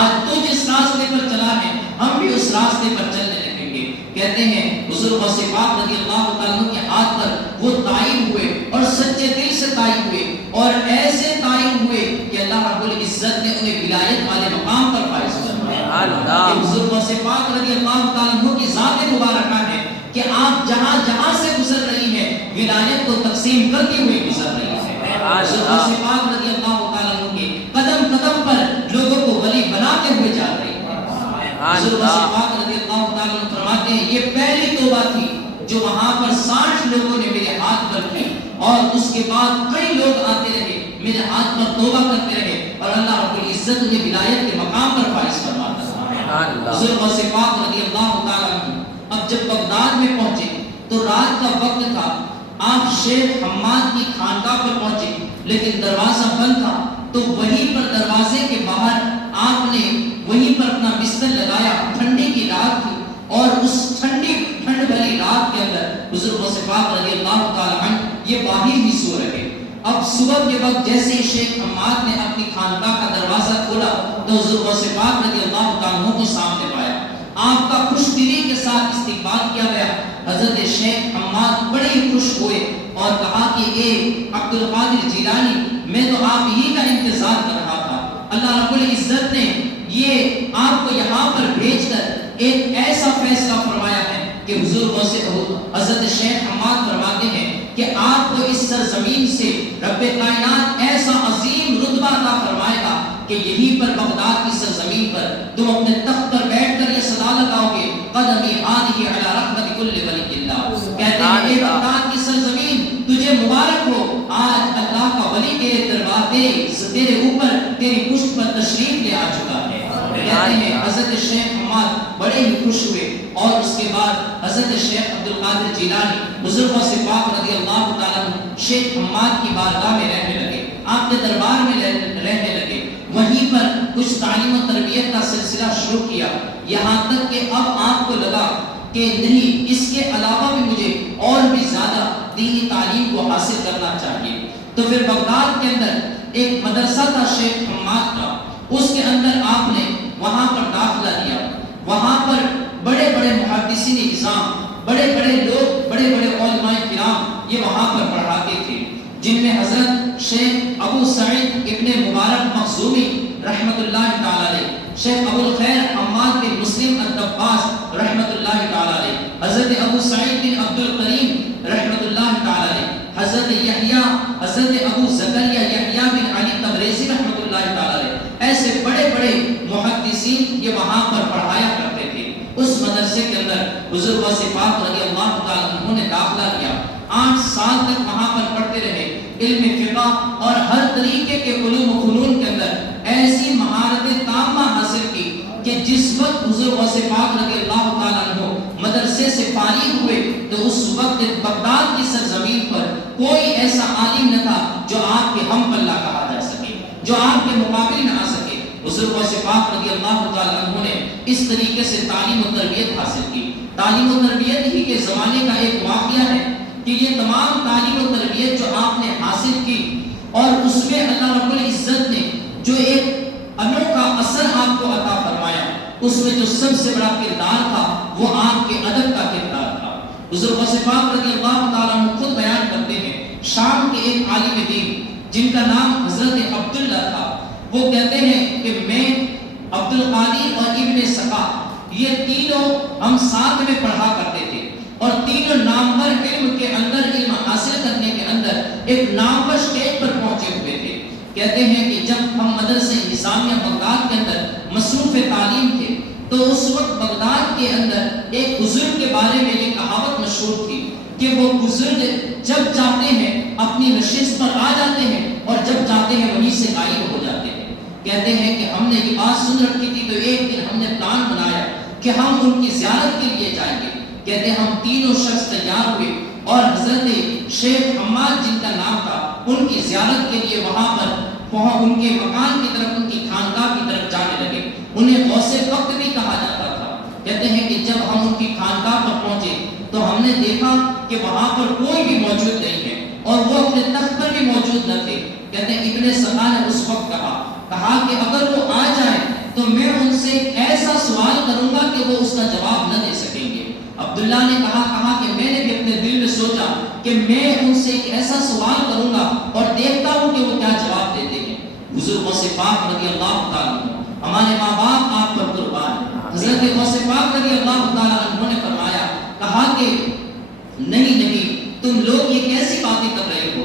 آج تو جس راستے پر چلا ہے ہم بھی اس راستے پر چلنے لگیں گے۔ کہتے ہیں حضور غوث پاک رضی اللہ تعالیٰ عنہ کے ہاتھ پر وہ تائب ہوئے اور سچے دل سے تائب ہوئے، اور ایسے تائب ہوئے کہ اللہ رب العزت نے انہیں ولایت والے مقام پر فائز فرمایا۔ حضور غوث پاک رضی اللہ تعالیٰ عنہ کی ذات مبارکہ ہے کہ آپ جہاں جہاں سے گزر رہی ہیں ولایت کو تقسیم کرتی ہوئی گزر رہی ہے۔ حضور غوث پاک رضی اللہ تعالیٰ عنہ کے قدم قدم پر لوگوں کو ولی بناتے ہوئے جا رہی ہے۔ حضور غوث پاک رضی اللہ تعالیٰ عنہ فرماتے ہیں یہ پہلی توبہ تھی جو وہاں پر 60 لوگوں نے میرے ہاتھ پر کی، اور اس کے بعد کئی لوگ آتے رہے میرے ہاتھ پر توبہ کرتے رہے، اور اللہ رب العزت انہیں ولایت کے مقام پر فائز فرماتا ہے۔ حضور غوث پاک رضی اللہ تعالیٰ عنہ اب جب بغداد میں پہنچے تو رات کا وقت تھا، آپ شیخ حماد کی خانقاہ پر پہنچے لیکن دروازہ بند تھا، تو وہیں پر دروازے کے باہر آپ نے وہیں پر اپنا بستر لگایا، ٹھنڈی کی رات تھی، اور اس ٹھنڈ بھری رات کے اندر حضور غوث پاک رضی اللہ تعالیٰ عنہ یہ باہر ہی سو رہے۔ اب صبح کے وقت جیسے ہی شیخ حماد نے اپنی خانقاہ کا دروازہ کھولا تو حضور غوث پاک رضی اللہ تعالیٰ عنہ کو سامنے پایا، آپ کا خوش دلی کے ساتھ استقبال کیا گیا۔ حضرت شیخ حماد بڑے ہی خوش ہوئے اور کہا کہ اے عبد القادر جیلانی، میں تو آپ ہی کا انتظار کر رہا تھا، اللہ رب العزت نے یہ آپ کو یہاں پر بھیج کر ایک ایسا فیصلہ فرمایا ہے کہ حضرت شیخ حماد فرماتے ہیں کہ آپ کو اس سرزمین سے رب کائنات ایسا عظیم رتبہ عطا فرمائے گا کہ یہیں پر بغداد کی سرزمین پر تم اپنے تخت پر بیٹھ کر یہ صدا لگاؤ گے، قدمی ہادی علی رحمت کل ولی اللہ۔ کہتے ہیں اے بغداد کی سرزمین تجھے مبارک ہو، آج اللہ کا ولی تیرے دربار تیرے اوپر تیری پشت پر تشریف لے آ چکا ہے۔ کہتے ہیں حضرت شیخ حماد بڑے ہی خوش ہوئے، اور اس کے بعد حضرت شیخ عبد القادر جیلانی حضور غوث پاک رضی اللہ تعالیٰ عنہ شیخ حماد کی بارگاہ میں رہنے لگے، آپ کے دربار میں رہنے لگے، وہیں پر کچھ تعلیم و تربیت کا سلسلہ شروع کیا، یہاں تک کہ اب آپ کو لگا کہ نہیں، اس کے علاوہ بھی مجھے اور بھی زیادہ دینی تعلیم کو حاصل کرنا چاہیے۔ تو پھر بغداد کے اندر ایک مدرسہ تھا شیخ حماد کا، اس کے اندر آپ نے وہاں پر داخلہ لیا، وہاں پر بڑے بڑے محدثین اعظام، بڑے بڑے لوگ، بڑے بڑے علماء کرام یہ وہاں پر پڑھاتے تھے، جن میں حضرت شیخ ابو سعید ابن مبارک مخزومی رحمت اللہ تعالی علیہ، شیخ ابو الخیر حماد بن مسلم الدباس رحمت اللہ تعالی علیہ، حضرت ابو سعید بن عبد الکریم رحمت اللہ تعالی علیہ، حضرت ابو زکریا یحییٰ بن علی تبریزی رحمت اللہ تعالی علیہ، ایسے بڑے بڑے محدثین یہ وہاں پر پڑھایا کرتے تھے۔ اس مدرسے کے اندر حضور غوث پاک رضی اللہ تعالیٰ عنہ نے داخلہ کیا، 8 سال تک وہاں پر پڑھتے رہے، علم فقہ اور ہر طریقے کے علوم و فنون کے اندر ایسی مہارت تامہ حاصل کی کہ جس وقت حضور غوث پاک رضی اللہ تعالیٰ عنہ مدرسے سے فارغ ہوئے تو اس وقت بغداد کی سرزمین پر کوئی ایسا عالم نہ تھا جو آپ کے ہم پلہ کہا جا سکے، جو آپ کے مقابل نہ آ سکے۔ حضور غوث پاک رضی اللہ تعالیٰ عنہ نے اس طریقے سے تعلیم و تربیت حاصل کی۔ تعلیم و تربیت ہی کے زمانے کا ایک واقعہ ہے کہ یہ تمام تعلیم و تربیت جو آپ نے حاصل کی اور اس میں اللہ رب العزت نے جو ایک انوکھا اثر آپ کو عطا فرمایا اس میں جو سب سے بڑا کردار تھا وہ آپ کے ادب کا کردار تھا۔ حضور غوث پاک رضی اللہ تعالیٰ عنہ خود بیان کرتے ہیں، شام کے ایک عالم دین جن کا نام حضرت عبداللہ تھا، وہ کہتے ہیں کہ میں عبد القادر اور ابن سقا یہ تینوں ہم ساتھ میں پڑھا کرتے تھے، اور تینوں نامور علم کے اندر، علم حاصل کرنے کے اندر ایک نامور اسٹیج پر پہنچے ہوئے تھے۔ کہتے ہیں کہ جب ہم مدرسہ نظامیہ بغداد کے اندر مصروف تعلیم تھے تو اس وقت بغداد کے اندر ایک بزرگ کے بارے میں یہ کہاوت مشہور تھی کہ وہ بزرگ جب چاہتے ہیں اپنی نشست پر آ جاتے ہیں اور جب چاہتے ہیں وہیں سے غائب ہو جاتے ہیں۔ کہتے ہیں کہ ہم نے یہ بات سن رکھی تھی تو ایک دن ہم نے پلان بنایا کہ ہم ان کی زیارت کے لیے جائیں گے۔ کہتے ہیں ہم تینوں شخص تیار ہوئے اور حضرت شیخ حماد جن کا نام تھا ان کی زیارت کے لیے وہاں پر ان کے مکان کی طرف، ان کی خانقاہ کی طرف جانے لگے۔ انہیں غوث وقت بھی کہا جاتا تھا۔ کہتے ہیں کہ جب ہم ان کی خانقاہ پر پہنچے تو ہم نے دیکھا کہ وہاں پر کوئی بھی موجود نہیں ہے اور وہ اپنے تخت پر بھی موجود نہ تھے۔ کہتے ہیں ابن سقا نے اس وقت کہا کہ اگر وہ آ جائیں تو میں ان سے ایسا سوال کروں گا کہ وہ اس کا جواب نہ دے سکیں گے۔ عبداللہ نے کہا کہ میں نے بھی اپنے دل میں سوچا کہ میں ان سے ایک ایسا سوال کروں گا اور دیکھتا ہوں کہ وہ کیا جواب دیتے ہیں۔ حضور غوث پاک رضی اللہ تعالیٰ عنہ، ہمارے ماں باپ آپ پر قربان، حضرت غوث پاک رضی اللہ تعالیٰ عنہ نے فرمایا، کہا کہ نہیں تم لوگ یہ کیسی باتیں کر رہے ہو،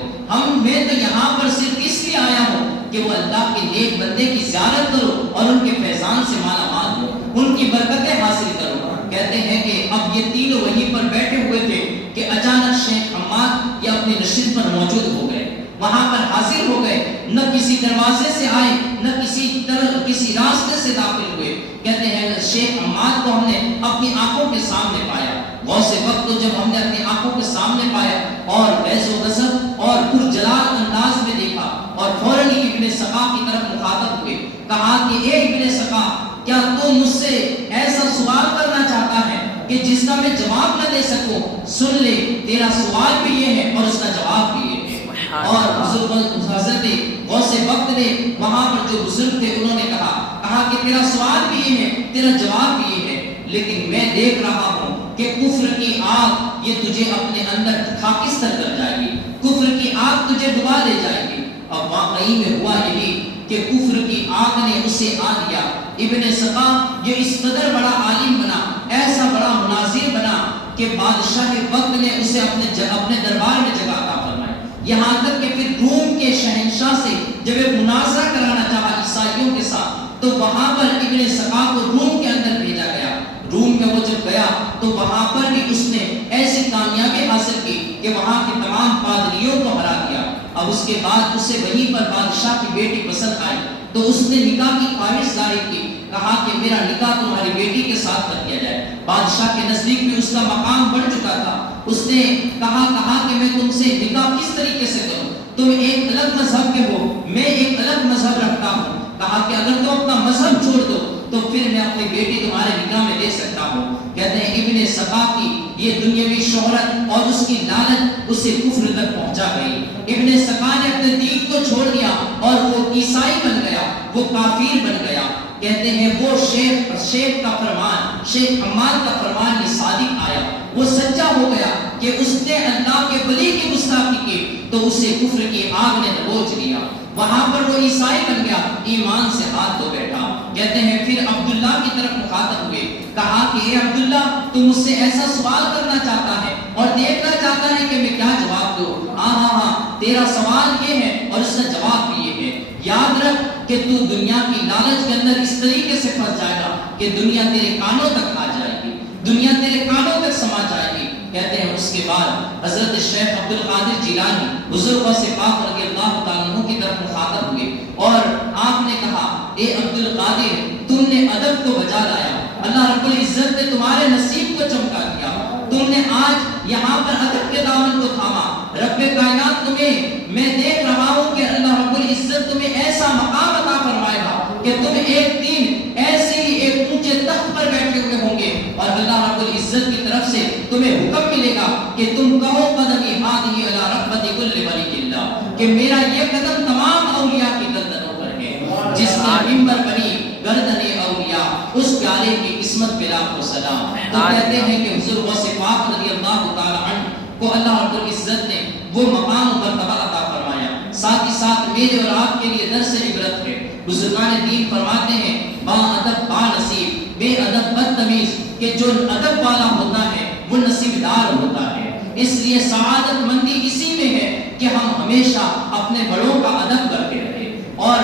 میں تو یہاں پر صرف اس لیے آیا ہوں کہ وہ اللہ کے نیک بندے کی زیارت کرو اور ان کے فیضان سے مالا مال ہو، ان کی برکتیں حاصل کرو۔ کہتے ہیں کہ اب یہ تینوں وہیں پر بیٹھے ہوئے تھے کہ اچانک شیخ حماد یہ اپنی نشست پر موجود ہو گئے، وہاں پر حاضر ہو گئے، نہ کسی دروازے سے آئے نہ کسی راستے سے داخل ہوئے۔ کہتے ہیں شیخ حماد کو ہم نے اپنی آنکھوں کے سامنے پایا، غوث وقت کو جب ہم نے اپنی آنکھوں کے سامنے پایا اور غیظ و غضب اور پرجلال انداز میں دیکھا اور فوراً ہی ابن سقا کی طرف مخاطب ہوئے، کہا کہ اے ابن سقا، کیا تو مجھ سے ایسا سوال کرنا چاہتا ہے کہ جس کا میں جواب نہ دے سکوں؟ سن لے، تیرا سوال بھی یہ ہے اور اس کا جواب بھی یہ ہے۔ اور حضرت غوث وقت نے وہاں پر جو بزرگ تھے انہوں نے کہا کہ تیرا سوال بھی یہ ہے، تیرا جواب بھی یہ ہے، لیکن میں دیکھ رہا ہوں کہ کفر کی آگ یہ تجھے اپنے اندر خاکستر کر جائے گی، کفر کی آگ تجھے ڈبا لے جائے گی۔ اب واقعی میں ہوا یہی کہ کفر کی آگ نے اسے آ لیا۔ ابن سقا یہ اس قدر بڑا عالم بنا، ایسا بڑا مناظر بنا کہ بادشاہ وقت نے اسے اپنے دربار میں جگہ عطا فرمائی، یہاں تک کہ پھر روم کے شہنشاہ سے جب ایک مناظرہ کرانا چاہا عیسائیوں کے ساتھ تو وہاں پر ابن سقا کو روم کے اندر بھیجا گیا۔ روم میں وہ جب گیا تو وہاں پر بھی اس نے ایسی کامیابی حاصل کی کہ وہاں کے تمام پادریوں کو ہرا دیا۔ اب اس کے بعد اسے وہیں پر بادشاہ کی بیٹی پسند آئی تو اس نے نکاح کی خواہش ظاہر کی، کہا کہ میرا نکاح تمہاری بیٹی کے ساتھ کر دیا جائے۔ بادشاہ کے نزدیک بھی اس کا مقام بڑھ چکا تھا، اس نے کہا کہ میں تم سے نکاح کس طریقے سے کروں، تم ایک الگ مذہب کے ہو، میں ایک الگ مذہب رکھتا ہوں۔ کہا کہ اگر تم اپنا مذہب چھوڑ دو تو پھر میں اپنی بیٹی تمہارے نکاح میں دے سکتا ہوں۔ کہتے ہیں ابن سقا کی یہ دنیاوی شہرت اور اس کی لعنت اسے کفر تک پہنچا گئی۔ ابن سقا نے اپنے دین کو چھوڑ دیا اور وہ عیسائی بن گیا، وہ کافر بن گیا۔ کہتے ہیں وہ شیخ کا فرمان، شیخ حماد کا فرمان یہ صادق آیا، وہ سچا ہو گیا کہ اس نے اللہ کے ولی کی گستاخی کی تو اسے کفر کی آگ نے دبوچ لیا، وہاں پر وہ عیسائی بن گیا، ایمان سے ہاتھ دھو بیٹھا۔ کہتے ہیں پھر عبداللہ کی طرف مخاطب ہوئے، کہا کہ اے عبداللہ، تو مجھ سے ایسا سوال کرنا چاہتا ہے اور دیکھنا چاہتا ہے کہ میں کیا جواب دوں۔ ہاں تیرا سوال یہ ہے اور اس کا جواب بھی یہ ہے، یاد رکھ کہ تو دنیا کی لالچ کے اندر اس طریقے سے پھنس جائے گا کہ دنیا تیرے کانوں تک آ جائے گی، دنیا تیرے کانوں تک سما جائے گی۔ کہتے ہیں اس کے بعد حضرت شیخ عبد القادر جیلانی حضور غوث پاک رضی اللہ تعالیٰ عنہ کی طرف مخاطب ہوئے اور آپ نے کہا، اے عبد القادر، تم نے ادب کو بجا لایا، اللہ رب العزت نے تمہارے نصیب کو چمکا دیا، تم نے آج یہاں پر ادب کے دامن کو تھاما۔ رب کائنات تمہیں، میں دیکھ رہا ہوں کہ اللہ رب العزت تمہیں ایسا مقام عطا فرمائے گا کہ تم ایک دن ایسے ہی ایک اونچے تخت پر بیٹھے ہوئے ہوں گے اور اللہ رب العزت کی طرف سے تمہیں حکم ملے گا کہ تم کہو قدمی ہاتھی علی رغبت کل ولی اللہ، کہ میرا یہ قدم تمام اولیاء کی گردنوں پر ہے۔ جس نے منبر بنی گردن اولیاء، اس پیارے والے کی قسمت پہ لاکھوں سلام۔ تو کہتے ہیں کہ حضور غوث پاک رضی اللہ تعالی عنہ کو اللہ رب العزت نے وہ مقام و مرتبہ عطا فرمایا، ساتھ ہی ساتھ میرے اور آپ کے لیے درس عبرت ہے۔ بزرگان دین فرماتے ہیں با ادب با نصیب، بے ادب بدتمیز، کہ جو ادب والا ہوتا ہے وہ نصیب دار ہوتا ہے۔ اس لیے سعادت مندی اسی میں ہے کہ ہم ہمیشہ اپنے بڑوں کا ادب کرتے رہے، اور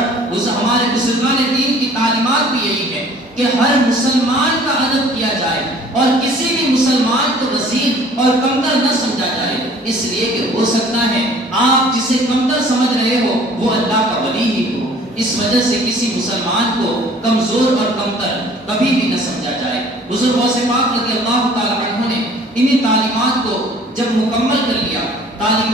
ہمارے بزرگان دین کی تعلیمات بھی یہی ہے کہ ہر مسلمان کا ادب کیا جائے اور کسی بھی مسلمان کو وزیر اور کمتر نہ سمجھا جائے، اس لیے کہ ہو سکتا ہے آپ جسے کمتر سمجھ رہے ہو وہ اللہ کا ولی ہی ہو، اس وجہ سے کسی مسلمان کو کمزور اور کمتر کبھی بھی نہ سمجھا جائے۔ حضور غوث پاک رضی اللہ تعالی عنہ نے انہی تعلیمات کو جب مکمل کر لیا،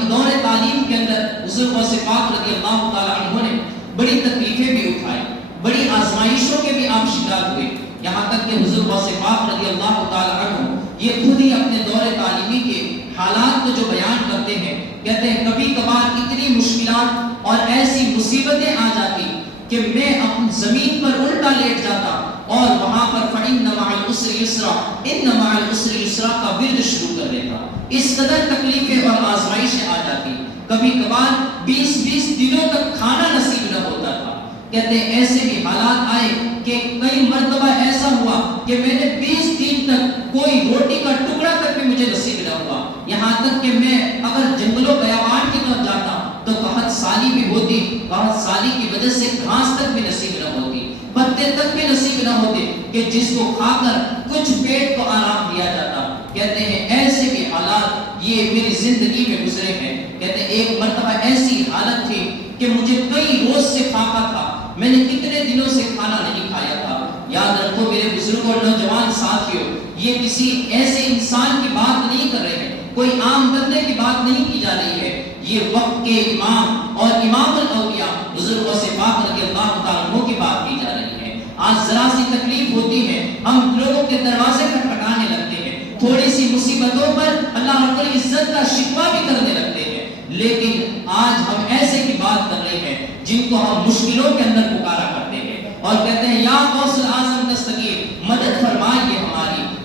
دور تعلیم کے اندر حضور غوث پاک رضی اللہ تعالی عنہ نے بڑی تکلیفیں بھی اٹھائی، بڑی آزمائشوں کے بھی آپ شکار ہوئے، یہاں تک کہ حضور غوث پاک رضی اللہ تعالی عنہ یہ خود ہی اپنے دور تعلیمی کے حالات کو جو بیان کرتے ہیں، کہتے ہیں کبھی کبھار اتنی مشکلات اور ایسی مصیبتیں آ جاتی کہ میں اپنی زمین پر الٹا لیٹ جاتا اور وہاں پر فَإِنَّ مَعَ الْعُسْرِ يُسْرًا، إِنَّ مَعَ الْعُسْرِ يُسْرًا کا ورد شروع کر دیتا۔ اس قدر تکلیفیں اور آزمائشیں آ جاتی، کبھی کبھار 20 دنوں تک کھانا نصیب نہ ہوتا تھا۔ کہتے ہیں ایسے بھی حالات آئے کہ کئی مرتبہ ایسا ہوا کہ میں نے 20 دن تک کوئی روٹی کا ٹکڑا تک بھی مجھے نصیب نہ ہوا، یہاں تک کہ میں اگر جنگلوں بیابان کی طرف جاتا تو قحط سالی بھی ہوتی، قحط سالی کی وجہ سے گھاس تک بھی نصیب نہ ہوتی، پتے تک بھی نصیب نہ ہوتے کہ جس کو کھا کر کچھ پیٹ کو آرام دیا جاتا۔ کہتے ہیں ایسے بھی حالات یہ میری زندگی میں گزرے ہیں۔ کہتے ہیں ایک مرتبہ ایسی حالت تھی کہ مجھے کئی روز سے فاقہ تھا، میں نے کتنے دنوں سے کھانا نہیں کھایا تھا۔ یاد رکھو میرے بزرگوں اور نوجوان ساتھیوں، یہ کسی ایسے انسان کی بات نہیں کر رہے ہیں، کوئی عام بندے کی بات نہیں کی جا رہی ہے، یہ وقت کے امام اور امام الاولیاء حضور غوث پاک رضی اللہ تعالیٰ عنہ کی بات کی جا رہی ہے۔ آج ذرا سی تکلیف ہوتی ہے ہم لوگوں کے دروازے کھٹکھٹانے لگتے ہیں، تھوڑی سی مصیبتوں پر اللہ رب العزت کا شکوہ بھی کرنے لگتے ہیں، لیکن آج ہم ایسے کی بات کر رہے ہیں جن کو ہم مشکلوں کے اندر پکارا کرتے ہیں اور کہتے ہیں یا غوث الاعظم دستگیر مدد فرمائیے،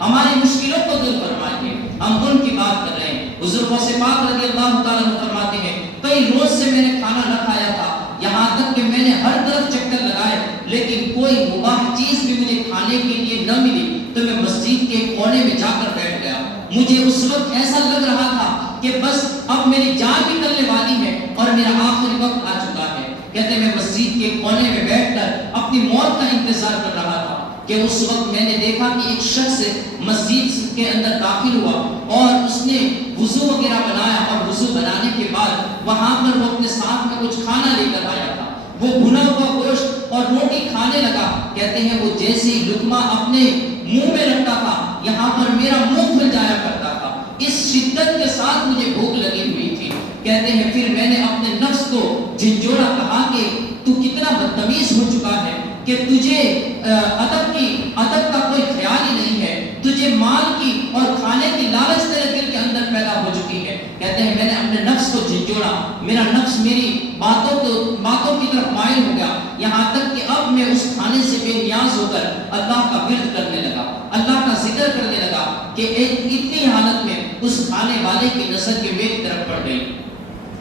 ہماری مشکلوں کو دور فرمائیے، ہم ان کی بات کر رہے ہیں۔ حضور غوث پاک رضی اللہ تعالیٰ عنہ فرماتے ہیں کئی روز سے میں نے کھانا نہ کھایا تھا، یہاں تک کہ میں نے ہر طرف چکر لگائے لیکن کوئی مباح چیز بھی مجھے کھانے کے لیے نہ ملی، تو میں مسجد کے کونے میں جا کر بیٹھ گیا۔ مجھے اس وقت ایسا لگ رہا تھا کہ بس اب میری جان نکلنے والی ہے اور میرا آخری وقت آ چکا ہے۔ کہتے ہیں میں مسجد کے کونے میں بیٹھ کر اپنی موت کا انتظار کر رہا تھا کہ اس وقت میں نے دیکھا کہ ایک شخص مسجد کے اندر داخل ہوا اور اس نے وضو وغیرہ بنایا، اور وضو بنانے کے بعد وہاں پر وہ اپنے ساتھ میں کچھ کھانا لے کر آیا تھا، وہ بھنا ہوا گوشت اور روٹی کھانے لگا۔ کہتے ہیں وہ جیسے ہی لقمہ اپنے منہ میں رکھتا تھا یہاں پر میرا منہ کھل جایا کرتا تھا، اس شدت کے ساتھ مجھے بھوک لگی ہوئی تھی۔ کہتے ہیں پھر میں نے اپنے نفس کو جھنجھوڑا، کہا کہ تو کتنا بدتمیز ہو چکا ہے کہ تجھے ادب کا کوئی خیال ہی نہیں ہے، تجھے مال کی اور کھانے کی لالچ تیرے دل کے اندر پیدا ہو چکی ہے۔ کہتے ہیں میں نے اپنے نفس کو جھنجھوڑا، میرا نفس میری باتوں کی طرف مائل ہو گیا، یہاں تک کہ اب میں اس کھانے سے بے نیاز ہو کر اللہ کا ورد کرنے لگا، اللہ کا ذکر کرنے لگا کہ اتنی حالت میں اس کھانے والے کی نظر کے میری طرف پڑ گئی۔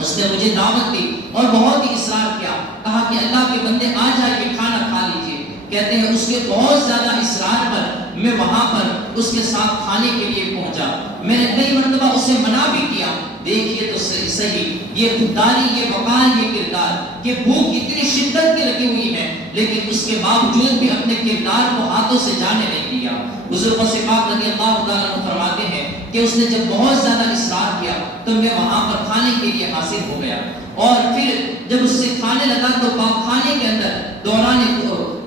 اس نے مجھے دعوت دی اور بہت ہی اصرار کیا، کہا کہ اللہ کے بندے آ جائیے کھانا کھا لیجیے۔ کہتے ہیں اس کے بہت زیادہ اصرار پر میں وہاں پر اس کے ساتھ کھانے کے لیے پہنچا۔ میں نے کئی مرتبہ اسے منع بھی کیا، دیکھیے تو صحیح یہ خودداری، یہ وقار، یہ کردار کہ بھوک اتنی شدت کی لگی ہوئی ہے لیکن اس کے باوجود بھی اپنے کردار کو ہاتھوں سے جانے نہیں دیا۔ حضور غوث پاک رضی اللہ تعالیٰ عنہ فرماتے ہیں کہ اس نے جب بہت زیادہ اصرار کیا تو میں وہاں پر کھانے کے لیے حاضر ہو گیا، اور پھر جب اس سے کھانے لگا تو کھانے کے اندر دوران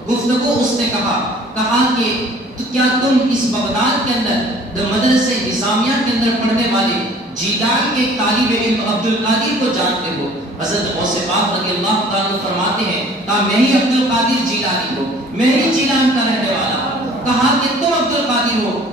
گفتگو اس نے کہا کہ کیا تم اس بغداد کے اندر مدرسے نظامیہ کے اندر پڑھنے والے جیلان کے طالب علم عبد القادر کو جانتے ہو؟ حضرت غوث پاک رضی اللہ تعالیٰ عنہ فرماتے ہیں کہا میں ہی عبد القادر جیلانی ہوں، میں ہی جیلان کا رہنے والا ہوں۔ کہا کہ تم عبد القادر ہو؟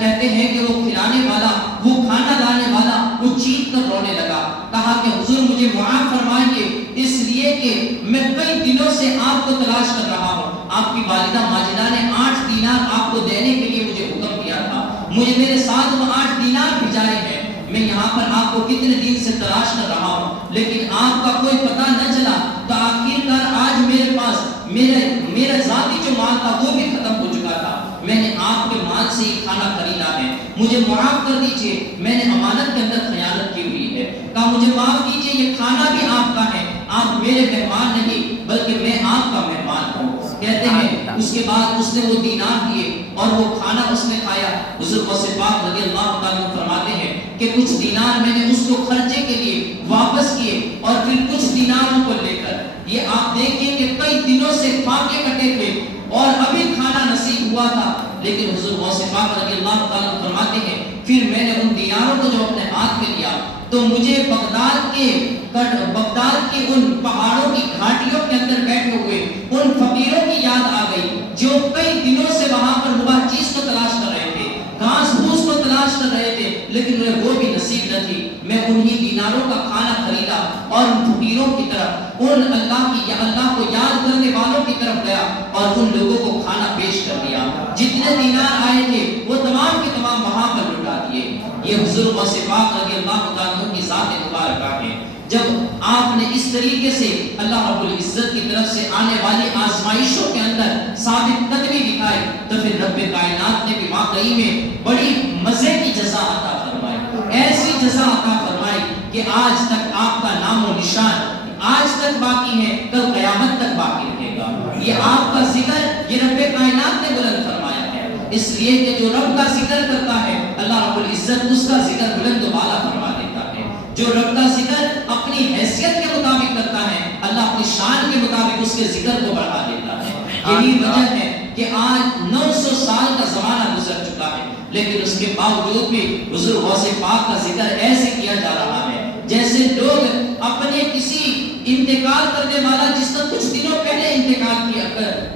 کہتے ہیں کہ وہ کھلانے والا، وہ کھانا لانے والا، وہ چیخ کر رونے لگا، کہا کہ حضور مجھے معاف فرمائیے اس لیے کہ میں کئی دنوں سے آپ کو تلاش کر رہا ہوں، آپ کی والدہ ماجدہ نے 8 دینار آپ کو دینے کے لیے مجھے حکم کیا تھا، مجھے میرے ساتھ وہ 8 دینار بھیجائے ہیں، میں یہاں پر آپ کو کتنے دن سے تلاش کر رہا ہوں لیکن آپ کا کوئی پتہ نہ چلا، تو آخرکار آج میرے پاس میرا ذاتی جو مال تھا وہ بھی ختم ہو چکا تھا، میں نے آپ کے مال سے ہی کھانا خریدا ہے، مجھے معاف کر دیجئے، میں نے امانت کے اندر خیانت کی ہوئی ہے، کہا مجھے معاف کیجئے، یہ کھانا بھی آپ کا ہے، آپ میرے مہمان نہیں بلکہ میں آپ کا مہمان ہوں۔ کہتے ہیں اس کے بعد اس نے وہ دینار دیے اور وہ کھانا اس نے کھایا۔ حضور غوث پاک رضی اللہ تعالیٰ عنہ فرماتے ہیں کہ کچھ دینار میں نے اس کو خرچے کے لیے واپس کیے اور پھر کچھ دیناروں کو لے کر، یہ آپ دیکھیں کہ کئی دنوں سے فاقے کٹے تھے اور ابھی کھانا نصیب ہوا تھا، لیکن حضور غوث پاک رضی اللہ تعالیٰ عنہ فرماتے ہیں پھر میں نے ان دیناروں کو جو اپنے ہاتھ میں لیا تو مجھے بغداد کے ان پہاڑوں کی گھاٹیوں کے اندر بیٹھے ہوئے ان فقیروں کی یاد آ گئی جو کئی دنوں سے وہاں پر مباح چیز کو تلاش کر رہے تھے، گھاس پھوس کو تلاش کر رہے تھے لیکن انہیں وہ بھی نصیب نہ تھی۔ میں انہی دیناروں کا کھانا خریدا اور ان فقیروں کی طرف، ان اللہ کو یاد کرنے والوں کی طرف گیا اور ان لوگوں کو کھانا پیش کر دیا، جتنے دینار آئے تھے وہ تمام کے تمام وہاں پر لٹا دیے۔ یہ حضور غوث پاک رضی اللہ تعالیٰ عنہ کی ذات مبارکہ ہے۔ جب آپ نے اس طریقے سے اللہ رب العزت کی طرف سے آنے والی آزمائشوں کے اندر ثابت قدمی دکھائی تو پھر رب کائنات نے بھی واقعی میں بڑی مزے کی جزا عطا فرمائی، ایسی جزا عطا فرمائی کہ آج تک آپ کا نام و نشان آج تک باقی ہے، کل قیامت تک باقی رہے گا۔ یہ آپ کا ذکر یہ رب کائنات نے بلند فرمایا ہے، اس لیے کہ جو رب کا ذکر کرتا ہے اللہ رب العزت اس کا ذکر بلند و بالا فرما دیتا ہے، جو رب کا ذکر اپنی حیثیت کے مطابق کرتا ہے اللہ اپنی شان کے مطابق اس کے ذکر کو بڑھا دیتا ہے۔ یہی وجہ ہے کہ آج 900 سال کا زمانہ گزر چکا ہے لیکن اس کے باوجود بھی حضور غوث پاک کا ذکر ایسے کیا جا رہا ہے جیسے لوگ اپنے کسی انتقال کرنے والا جس کا کچھ دنوں پہلے انتقال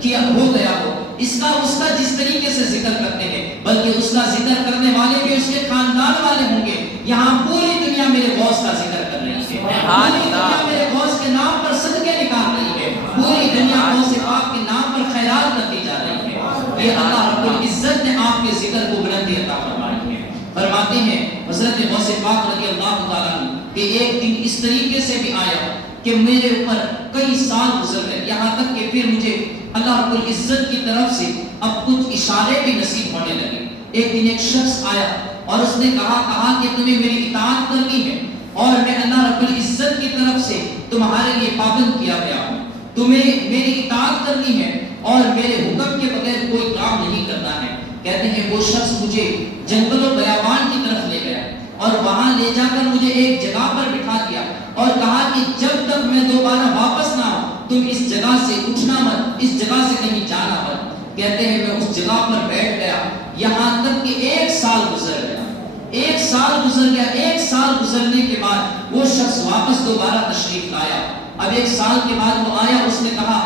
کیا ہو گیا ہو، اس کا جس طریقے سے ذکر کرتے ہیں بلکہ اس کا ذکر کرنے والے بھی اس کے خاندان والے ہوں گے۔ یہاں پوری دنیا میرے غوث کا ذکر کر رہی ہے، پوری دنیا میرے غوث کے نام پر صدقے نکال رہی ہے، پوری دنیا غوث پاک کے نام پر خیرات کرتی جا رہی ہے۔ یہ اللہ رب العزت نے آپ کے ذکر کو بلندی عطا فرمائی ہے۔ فرماتے ہیں حضرت غوث پاک رضی اللہ تعالیٰ عنہ کہ ایک دن اس طریقے سے بھی آیا کہ میرے اوپر کئی سال گزر گئے، یہاں تک کہ پھر مجھے اللہ رب العزت کی طرف سے اب کچھ اشارے بھی نصیب ہونے لگے۔ ایک دن ایک شخص آیا اور اس نے کہا کہ تمہیں میری اطاعت کرنی ہے اور میں اللہ رب العزت کی طرف سے تمہارے لیے پابند کیا گیا ہوں، تمہیں میری اطاعت کرنی ہے اور میرے حکم کے بغیر کوئی کام نہیں کرنا ہے۔ کہتے ہیں وہ شخص مجھے جنگل و بیابان کی طرف لے گیا اور وہاں لے جا کر مجھے ایک جگہ پر بٹھا دیا اور کہا کہ جب تک میں دوبارہ واپس نہ آؤں تم اس جگہ سے اٹھنا مت، اس جگہ سے کہیں جانا مت۔ کہتے ہیں میں اس جگہ پر بیٹھ گیا یہاں تک کہ 1 سال گزر گیا، 1 سال گزر گیا۔ 1 سال گزرنے کے بعد وہ شخص واپس دوبارہ تشریف لایا۔ اب 1 سال کے بعد وہ آیا، اس نے کہا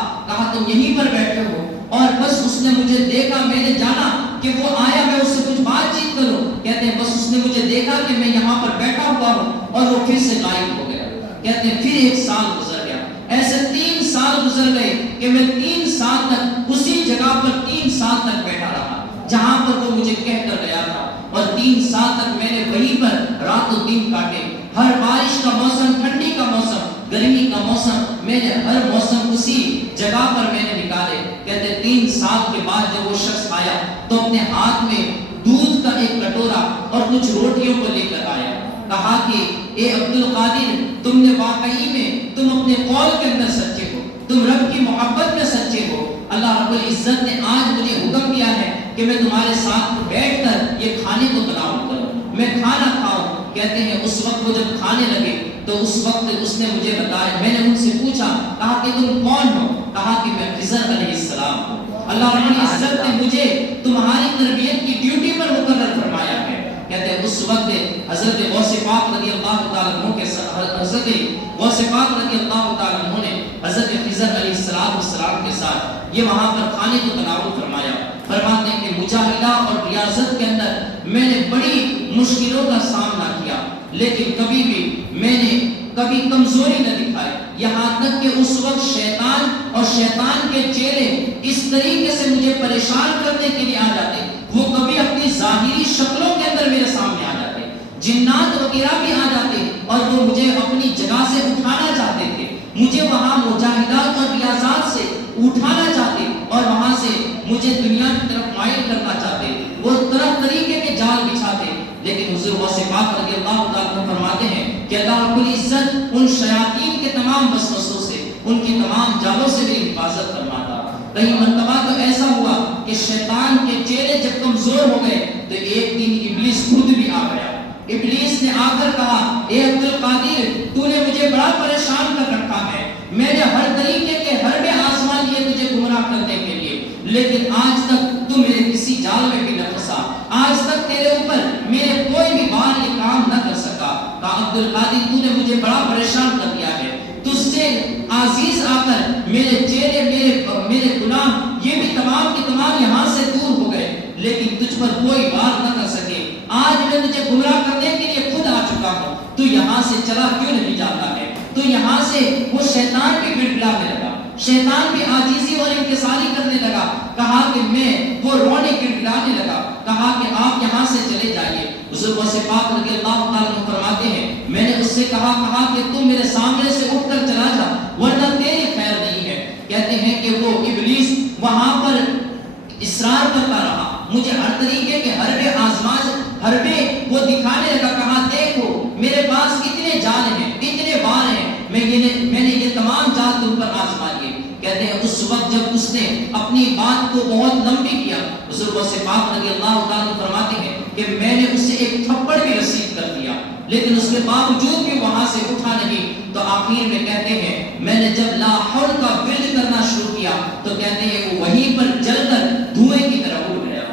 تم یہیں پر بیٹھے ہو، اور بس اس نے مجھے دیکھا، میں نے جانا کہ وہ آیا میں اس سے کچھ بات چیت کروں۔ کہتے ہیں بس اس نے مجھے دیکھا کہ میں یہاں پر بیٹھا ہوا ہوں اور وہ پھر سے غائب ہو گیا۔ کہتے ہیں پھر 1 سال گزر گیا، ایسے 3 سال گزر گئے کہ میں 3 سال تک اسی جگہ پر 3 سال تک بیٹھا رہا جہاں پر وہ مجھے کہہ کر گیا تھا، اور 3 سال تک میں نے وہیں پر رات و دن کاٹے۔ ہر بارش کا موسم، ٹھنڈی کا موسم، گرمی کا موسم، میں نے ہر موسم اسی جگہ پر میں نے نکالے۔ کہتے 3 سال کے بعد جب وہ شخص آیا تو اپنے ہاتھ میں دودھ کا ایک کٹورا اور کچھ روٹیوں کو لے کر آیا۔ کہا کہ اے عبد القادر، تم نے واقعی میں تم اپنے قول کے اندر سچے ہو، تم رب کی محبت میں سچے ہو۔ اللہ رب العزت نے آج مجھے حکم دیا ہے کہ میں تمہارے ساتھ بیٹھ کر یہ کھانے کو تناول کروں، میں کھانا کھاؤں۔ کہتے ہیں اس وقت وہ جب کھانے لگے تو اس وقت اس نے مجھے بتایا، میں نے ان سے پوچھا، کہا کہ تم کون ہو؟ کہا کہ میں خضر علیہ السلام ہوں۔ اللہ رب العزت نے مجھے تمہاری تربیت کی ڈیوٹی پر مقرر فرمایا ہے۔ کہتے ہیں اس وقت حضرت غوث پاک رضی اللہ تعالیٰ عنہ کے حضرت غوث پاک رضی اللہ تعالیٰ عنہ نے حضرت خضر علیہ السلام کے ساتھ یہ وہاں پر کھانے کو تناول فرمایا۔ فرماتے ہیں کہ مجاہدہ اور ریاضت کے اندر میں نے بڑی مشکلوں کا سامنا کیا، لیکن کبھی بھی میں نے کبھی کمزوری نہ دکھائے، یہاں تک کہ اس وقت شیطان اور شیطان کے چیلے اس طریقے سے مجھے پریشان کرنے کے لیے آ جاتے، وہ کبھی اپنی ظاہری شکلوں کے اندر میرے سامنے آ جاتے، جنات وغیرہ بھی آ جاتے اور وہ مجھے اپنی جگہ سے اٹھانا چاہتے تھے، مجھے وہاں مجاہدات اور ریاضات سے اٹھانا چاہتے اور وہاں سے مجھے دنیا کی طرف مائل کرنا چاہتے، وہ طرح طریقے کے جال بچھاتے، لیکن حضور غوث پاک رضی اللہ تعالیٰ عنہ فرماتے ہیں کہ اللہ رب العزت ان شیاطین کے تمام وسوسوں سے، ان کی تمام جالوں سے میری حفاظت فرماتا۔ کئی مرتبہ تو ایسا ہوا کہ شیطان کے چیلے جب کمزور ہو گئے تو ایک دن ابلیس خود بھی آ گیا، ابلیس نے آ کر کہا، اے عبد القادر، تو نے مجھے بڑا پریشان کر رکھا ہے، میں نے ہر طریقے کے حربے آزما لیے تجھے گمراہ کرنے کے لیے، لیکن آج تک تو میرے کسی جال میں بھی نہ پھنسا، آج تک تیرے اوپر میرے کوئی بھی بار یہ کام نہ کر سکا۔ کہا عبد القادر، تو نے مجھے بڑا پریشان کر دیا ہے، تجھ سے عزیز آ کر میرے چہرے، میرے غلام یہ بھی تمام کے تمام یہاں سے دور ہو گئے، لیکن تجھ پر کوئی وار نہ کر سکے، آج میں تجھے گمراہ کرنے کے لیے خود آ چکا ہوں، تو یہاں سے چلا کیوں نہیں جاتا ہے؟ تو یہاں سے وہ شیطان بھی گڑگڑانے لگا، شیطان بھی عاجزی اور انکساری کرنے لگا، کہا کہ وہ رونے گڑگڑانے لگا، کہا کہ آپ یہاں سے چلے جائیے۔ حضور غوث پاک رضی اللہ تعالیٰ عنہ فرماتے ہیں، میں نے اس سے کہا کہ تم میرے سامنے سے اٹھ کر چلا جا ورنہ تیری خیر نہیں ہے۔ کہتے ہیں کہ وہ ابلیس وہاں پر اصرار کرتا رہا، مجھے ہر طریقے کے حربے وہ دکھانے لگا، کہا دیکھو میرے پاس اتنے جال ہیں، اتنے وار ہیں، میں نے یہ تمام جال تم پر آزما لیے۔ کہتے ہیں اس وقت جب اس نے اپنی بات کو بہت لمبی کیا، حضور غوث پاک رضی اللہ تعالیٰ فرماتے ہیں کہ میں نے اسے ایک تھپڑ بھی رسید کر دیا، لیکن اس کے باوجود بھی وہاں سے اٹھا نہیں، تو آخر میں کہتے ہیں میں نے جب لا حول کا ورد کرنا شروع کیا تو کہتے ہیں وہ وہیں پر جل کر دھوئیں کی طرح اڑ گیا۔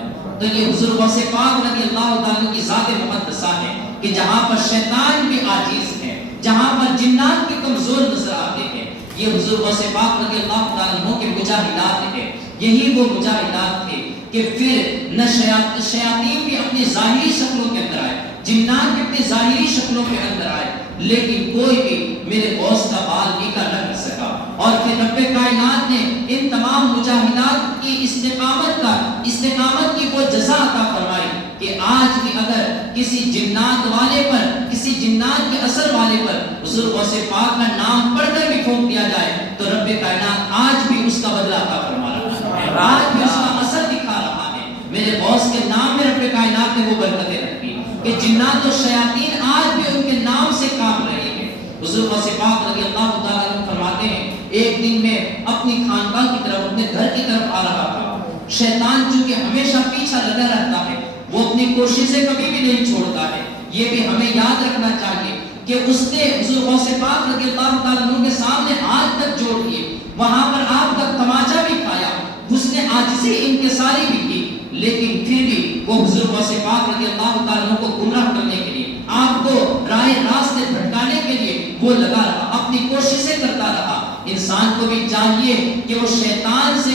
تو یہ حضور غوث پاک رضی اللہ تعالیٰ کی ذات مقدسہ ہے کہ جہاں پر شیطان بھی عاجز ہے، جہاں پر جنات بھی کمزور نظر آتے ہیں، یہ حضور غوث پاک رضی اللہ تعالیٰ کے مجاہدات ہیں، یہی وہ مجاہدات تھے کہ پھر نہ شیاطین بھی اپنی ظاہری شکلوں کے اندر آئے، جنات بھی اپنی ظاہری شکلوں کے اندر آئے، لیکن کوئی بھی میرے غوث کا بال نیکا نہ کر سکا۔ اور پھر رب کائنات نے ان تمام مجاہدات کی استقامت کی وہ جزا عطا فرمائی کہ آج بھی اگر کسی جنات والے پر، کسی جنات کے اثر والے پر حضور غوث پاک کا نام پڑھ کر بھی پھونک دیا جائے تو رب کائنات آج بھی اس کا بدلہ عطا فرما رہا ہے، آج بھی اس کا اثر دکھا رہا ہے۔ میرے غوث کے نام میں رب کائنات نے وہ برکتیں رکھی کہ جنات و شیاطین آج بھی ان کے نام سے کام رہے ہیں۔ حضور غوث پاک رضی اللہ تعالیٰ عنہ فرماتے ہیں ایک دن میں اپنی خانقاہ کی طرف، اپنے گھر کی طرف آ رہا تھا، شیطان چونکہ ہمیشہ پیچھا لگا رہتا ہے، وہ اپنی کوششیں کبھی بھی نہیں چھوڑتا ہے، یہ بھی ہمیں یاد رکھنا چاہیے کہ اس نے حضور غوث پاک رضی اللہ تعالیٰ عنہ کے سامنے ہاتھ تک جوڑ دیے، وہاں پر آپ تک تماچا بھی کھایا، اس نے عاجزی انکساری بھی کی، لیکن پھر بھی وہ حضور غوث پاک رضی اللہ تعالیٰ عنہ کو گمراہ کرنے کے لیے، آپ کو راہ راست سے بھٹکانے کے لیے وہ لگا رہا، اپنی کوششیں کرتا رہا۔ انسان کو بھی چاہیے کہ وہ شیطان سے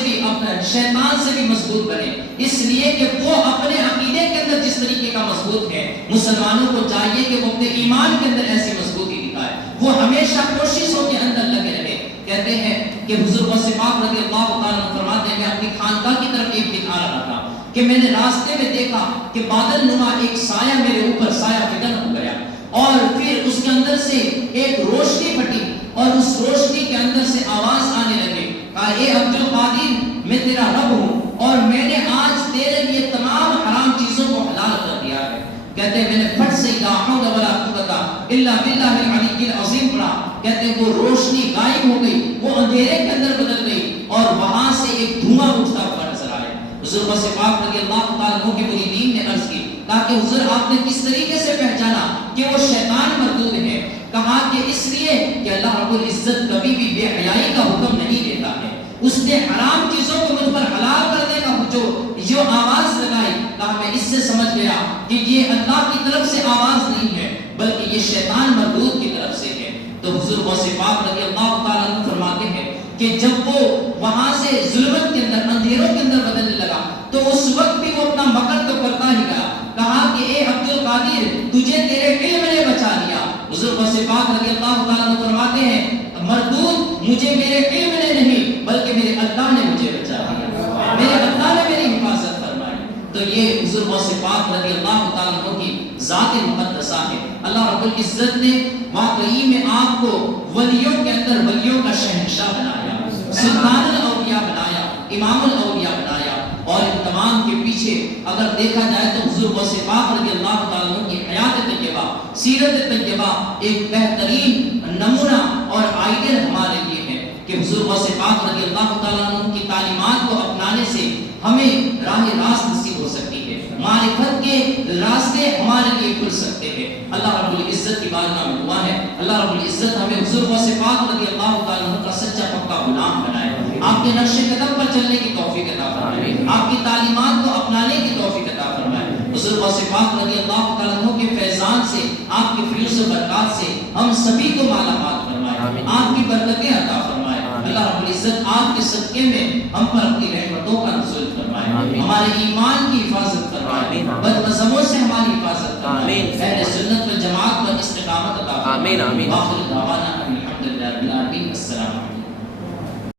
بھی مضبوط بنے، اس لیے کہ وہ اپنے عقیدے کے اندر جس طریقے کا مضبوط ہے، مسلمانوں کو چاہیے کہ وہ اپنے ایمان کے اندر ایسی مضبوطی دکھائے، وہ ہمیشہ کوششوں کے اندر لگے رہے۔ کہتے ہیں کہ حضور غوث پاک رضی اللہ تعالیٰ عنہ فرماتے ہیں میں اپنی خانقاہ کی طرف ایک دن آ رہا تھا کہ میں نے راستے میں دیکھا کہ بادل نما ایک سایہ میرے اوپر سایہ فکن ہو گیا، اور پھر اس کے اندر سے ایک روشنی پھٹی اور اس روشنی کے اندر سے آواز آنے لگے، کہا اے عبد القادر میں تیرا رب ہوں اور میں نے آج تیرے لیے تمام حرام چیزوں کو حلال کر دیا ہے۔ کہتے ہیں میں نے پھٹ سے لا حول ولا قوت الا باللہ العلی العظیم پڑھا، کہتے ہیں وہ روشنی غائب ہو گئی، وہ اندھیرے کے اندر بدل گئی اور وہاں سے ایک دھواں اٹھتا ہوا نظر آیا۔ حضور غوث پاک رضی اللہ تعالیٰ عنہ کے مریدین نے عرض کی، کہا کہ حضور آپ نے کس طریقے سے پہچانا کہ وہ شیطان مردود ہے؟ کہا کہ اس لیے کہ اللہ رب العزت کبھی بھی بے حیائی کا حکم نہیں دیتا ہے، اس نے حرام چیزوں کو مجھ پر حلال کرنے کا جو آواز لگائی، کہا میں اس سے سمجھ گیا کہ یہ اللہ کی طرف سے آواز نہیں ہے بلکہ یہ شیطان مردود کی طرف سے ہے۔ تو حضور غوث پاک رضی اللہ تعالیٰ عنہ فرماتے ہیں کہ جب وہ وہاں سے ظلمت کے اندر، اندھیروں کے اندر بدلنے لگا تو اس وقت بھی وہ اپنا مکر تو کرتا ہی گیا، کہا کہ اے عبد القادر تجھے تیرے علم نے بچا لیا، حضور غوث پاک رضی اللہ تعالیٰ عنہ فرماتے ہیں مردود مجھے میرے علم نے نہیں بلکہ میرے اللہ نے مجھے بچا دیا، میرے اللہ نے میری حفاظت فرمائی۔ تو یہ حضور غوث پاک رضی اللہ تعالیٰ عنہ کی ذات مقدسہ ہے۔ اللہ رب العزت نے واقعی میں آپ کو ولیوں کے اندر ولیوں کا شہنشاہ بنایا، سلطان الاولیاء بنایا، امام الاولیاء بنایا، اور ان تمام کے پیچھے اگر دیکھا جائے تو حضور غوث پاک رضی اللہ تعالیٰ عنہ کی حیات طیبہ، سیرت طیبہ ایک بہترین نمونہ اور آئیڈیل ہمارے لیے ہے کہ حضور غوث پاک رضی اللہ تعالیٰ عنہ کی تعلیمات کو اپنانے سے ہمیں راہ راست نصیب ہو سکتی ہے، معرفت کے راستے ہمارے لیے کھل سکتے ہیں۔ اللہ رب العزت کی بارگاہ میں دعا ہے اللہ رب العزت ہمیں حضور غوث پاک رضی اللہ تعالیٰ عنہ کا سچا پکا غلام بنائے، آپ کے نقش قدم پر چلنے کی توفیق عطا فرمائے، آپ کی تعلیمات کو اپنانے کی توفیق عطا فرمائے۔ حضور غوث پاک رضی اللہ تعالیٰ عنہ کے فیضان سے، آپ کے فیوز و برکات سے ہم سبھی کو مالا مال فرمائے، آپ کی برکتیں عطا فرمائے۔ اللہ رب العزت آپ کے صدقے میں ہم پر اپنی رحمتوں کا نزول فرمائے، ہمارے ایمان کی حفاظت فرمائے، بد مذہبوں سے ہماری حفاظت فرمائے، اہل سنت والجماعت پر استقامت عطا فرمائے۔ آخر دعوانا الحمدللہ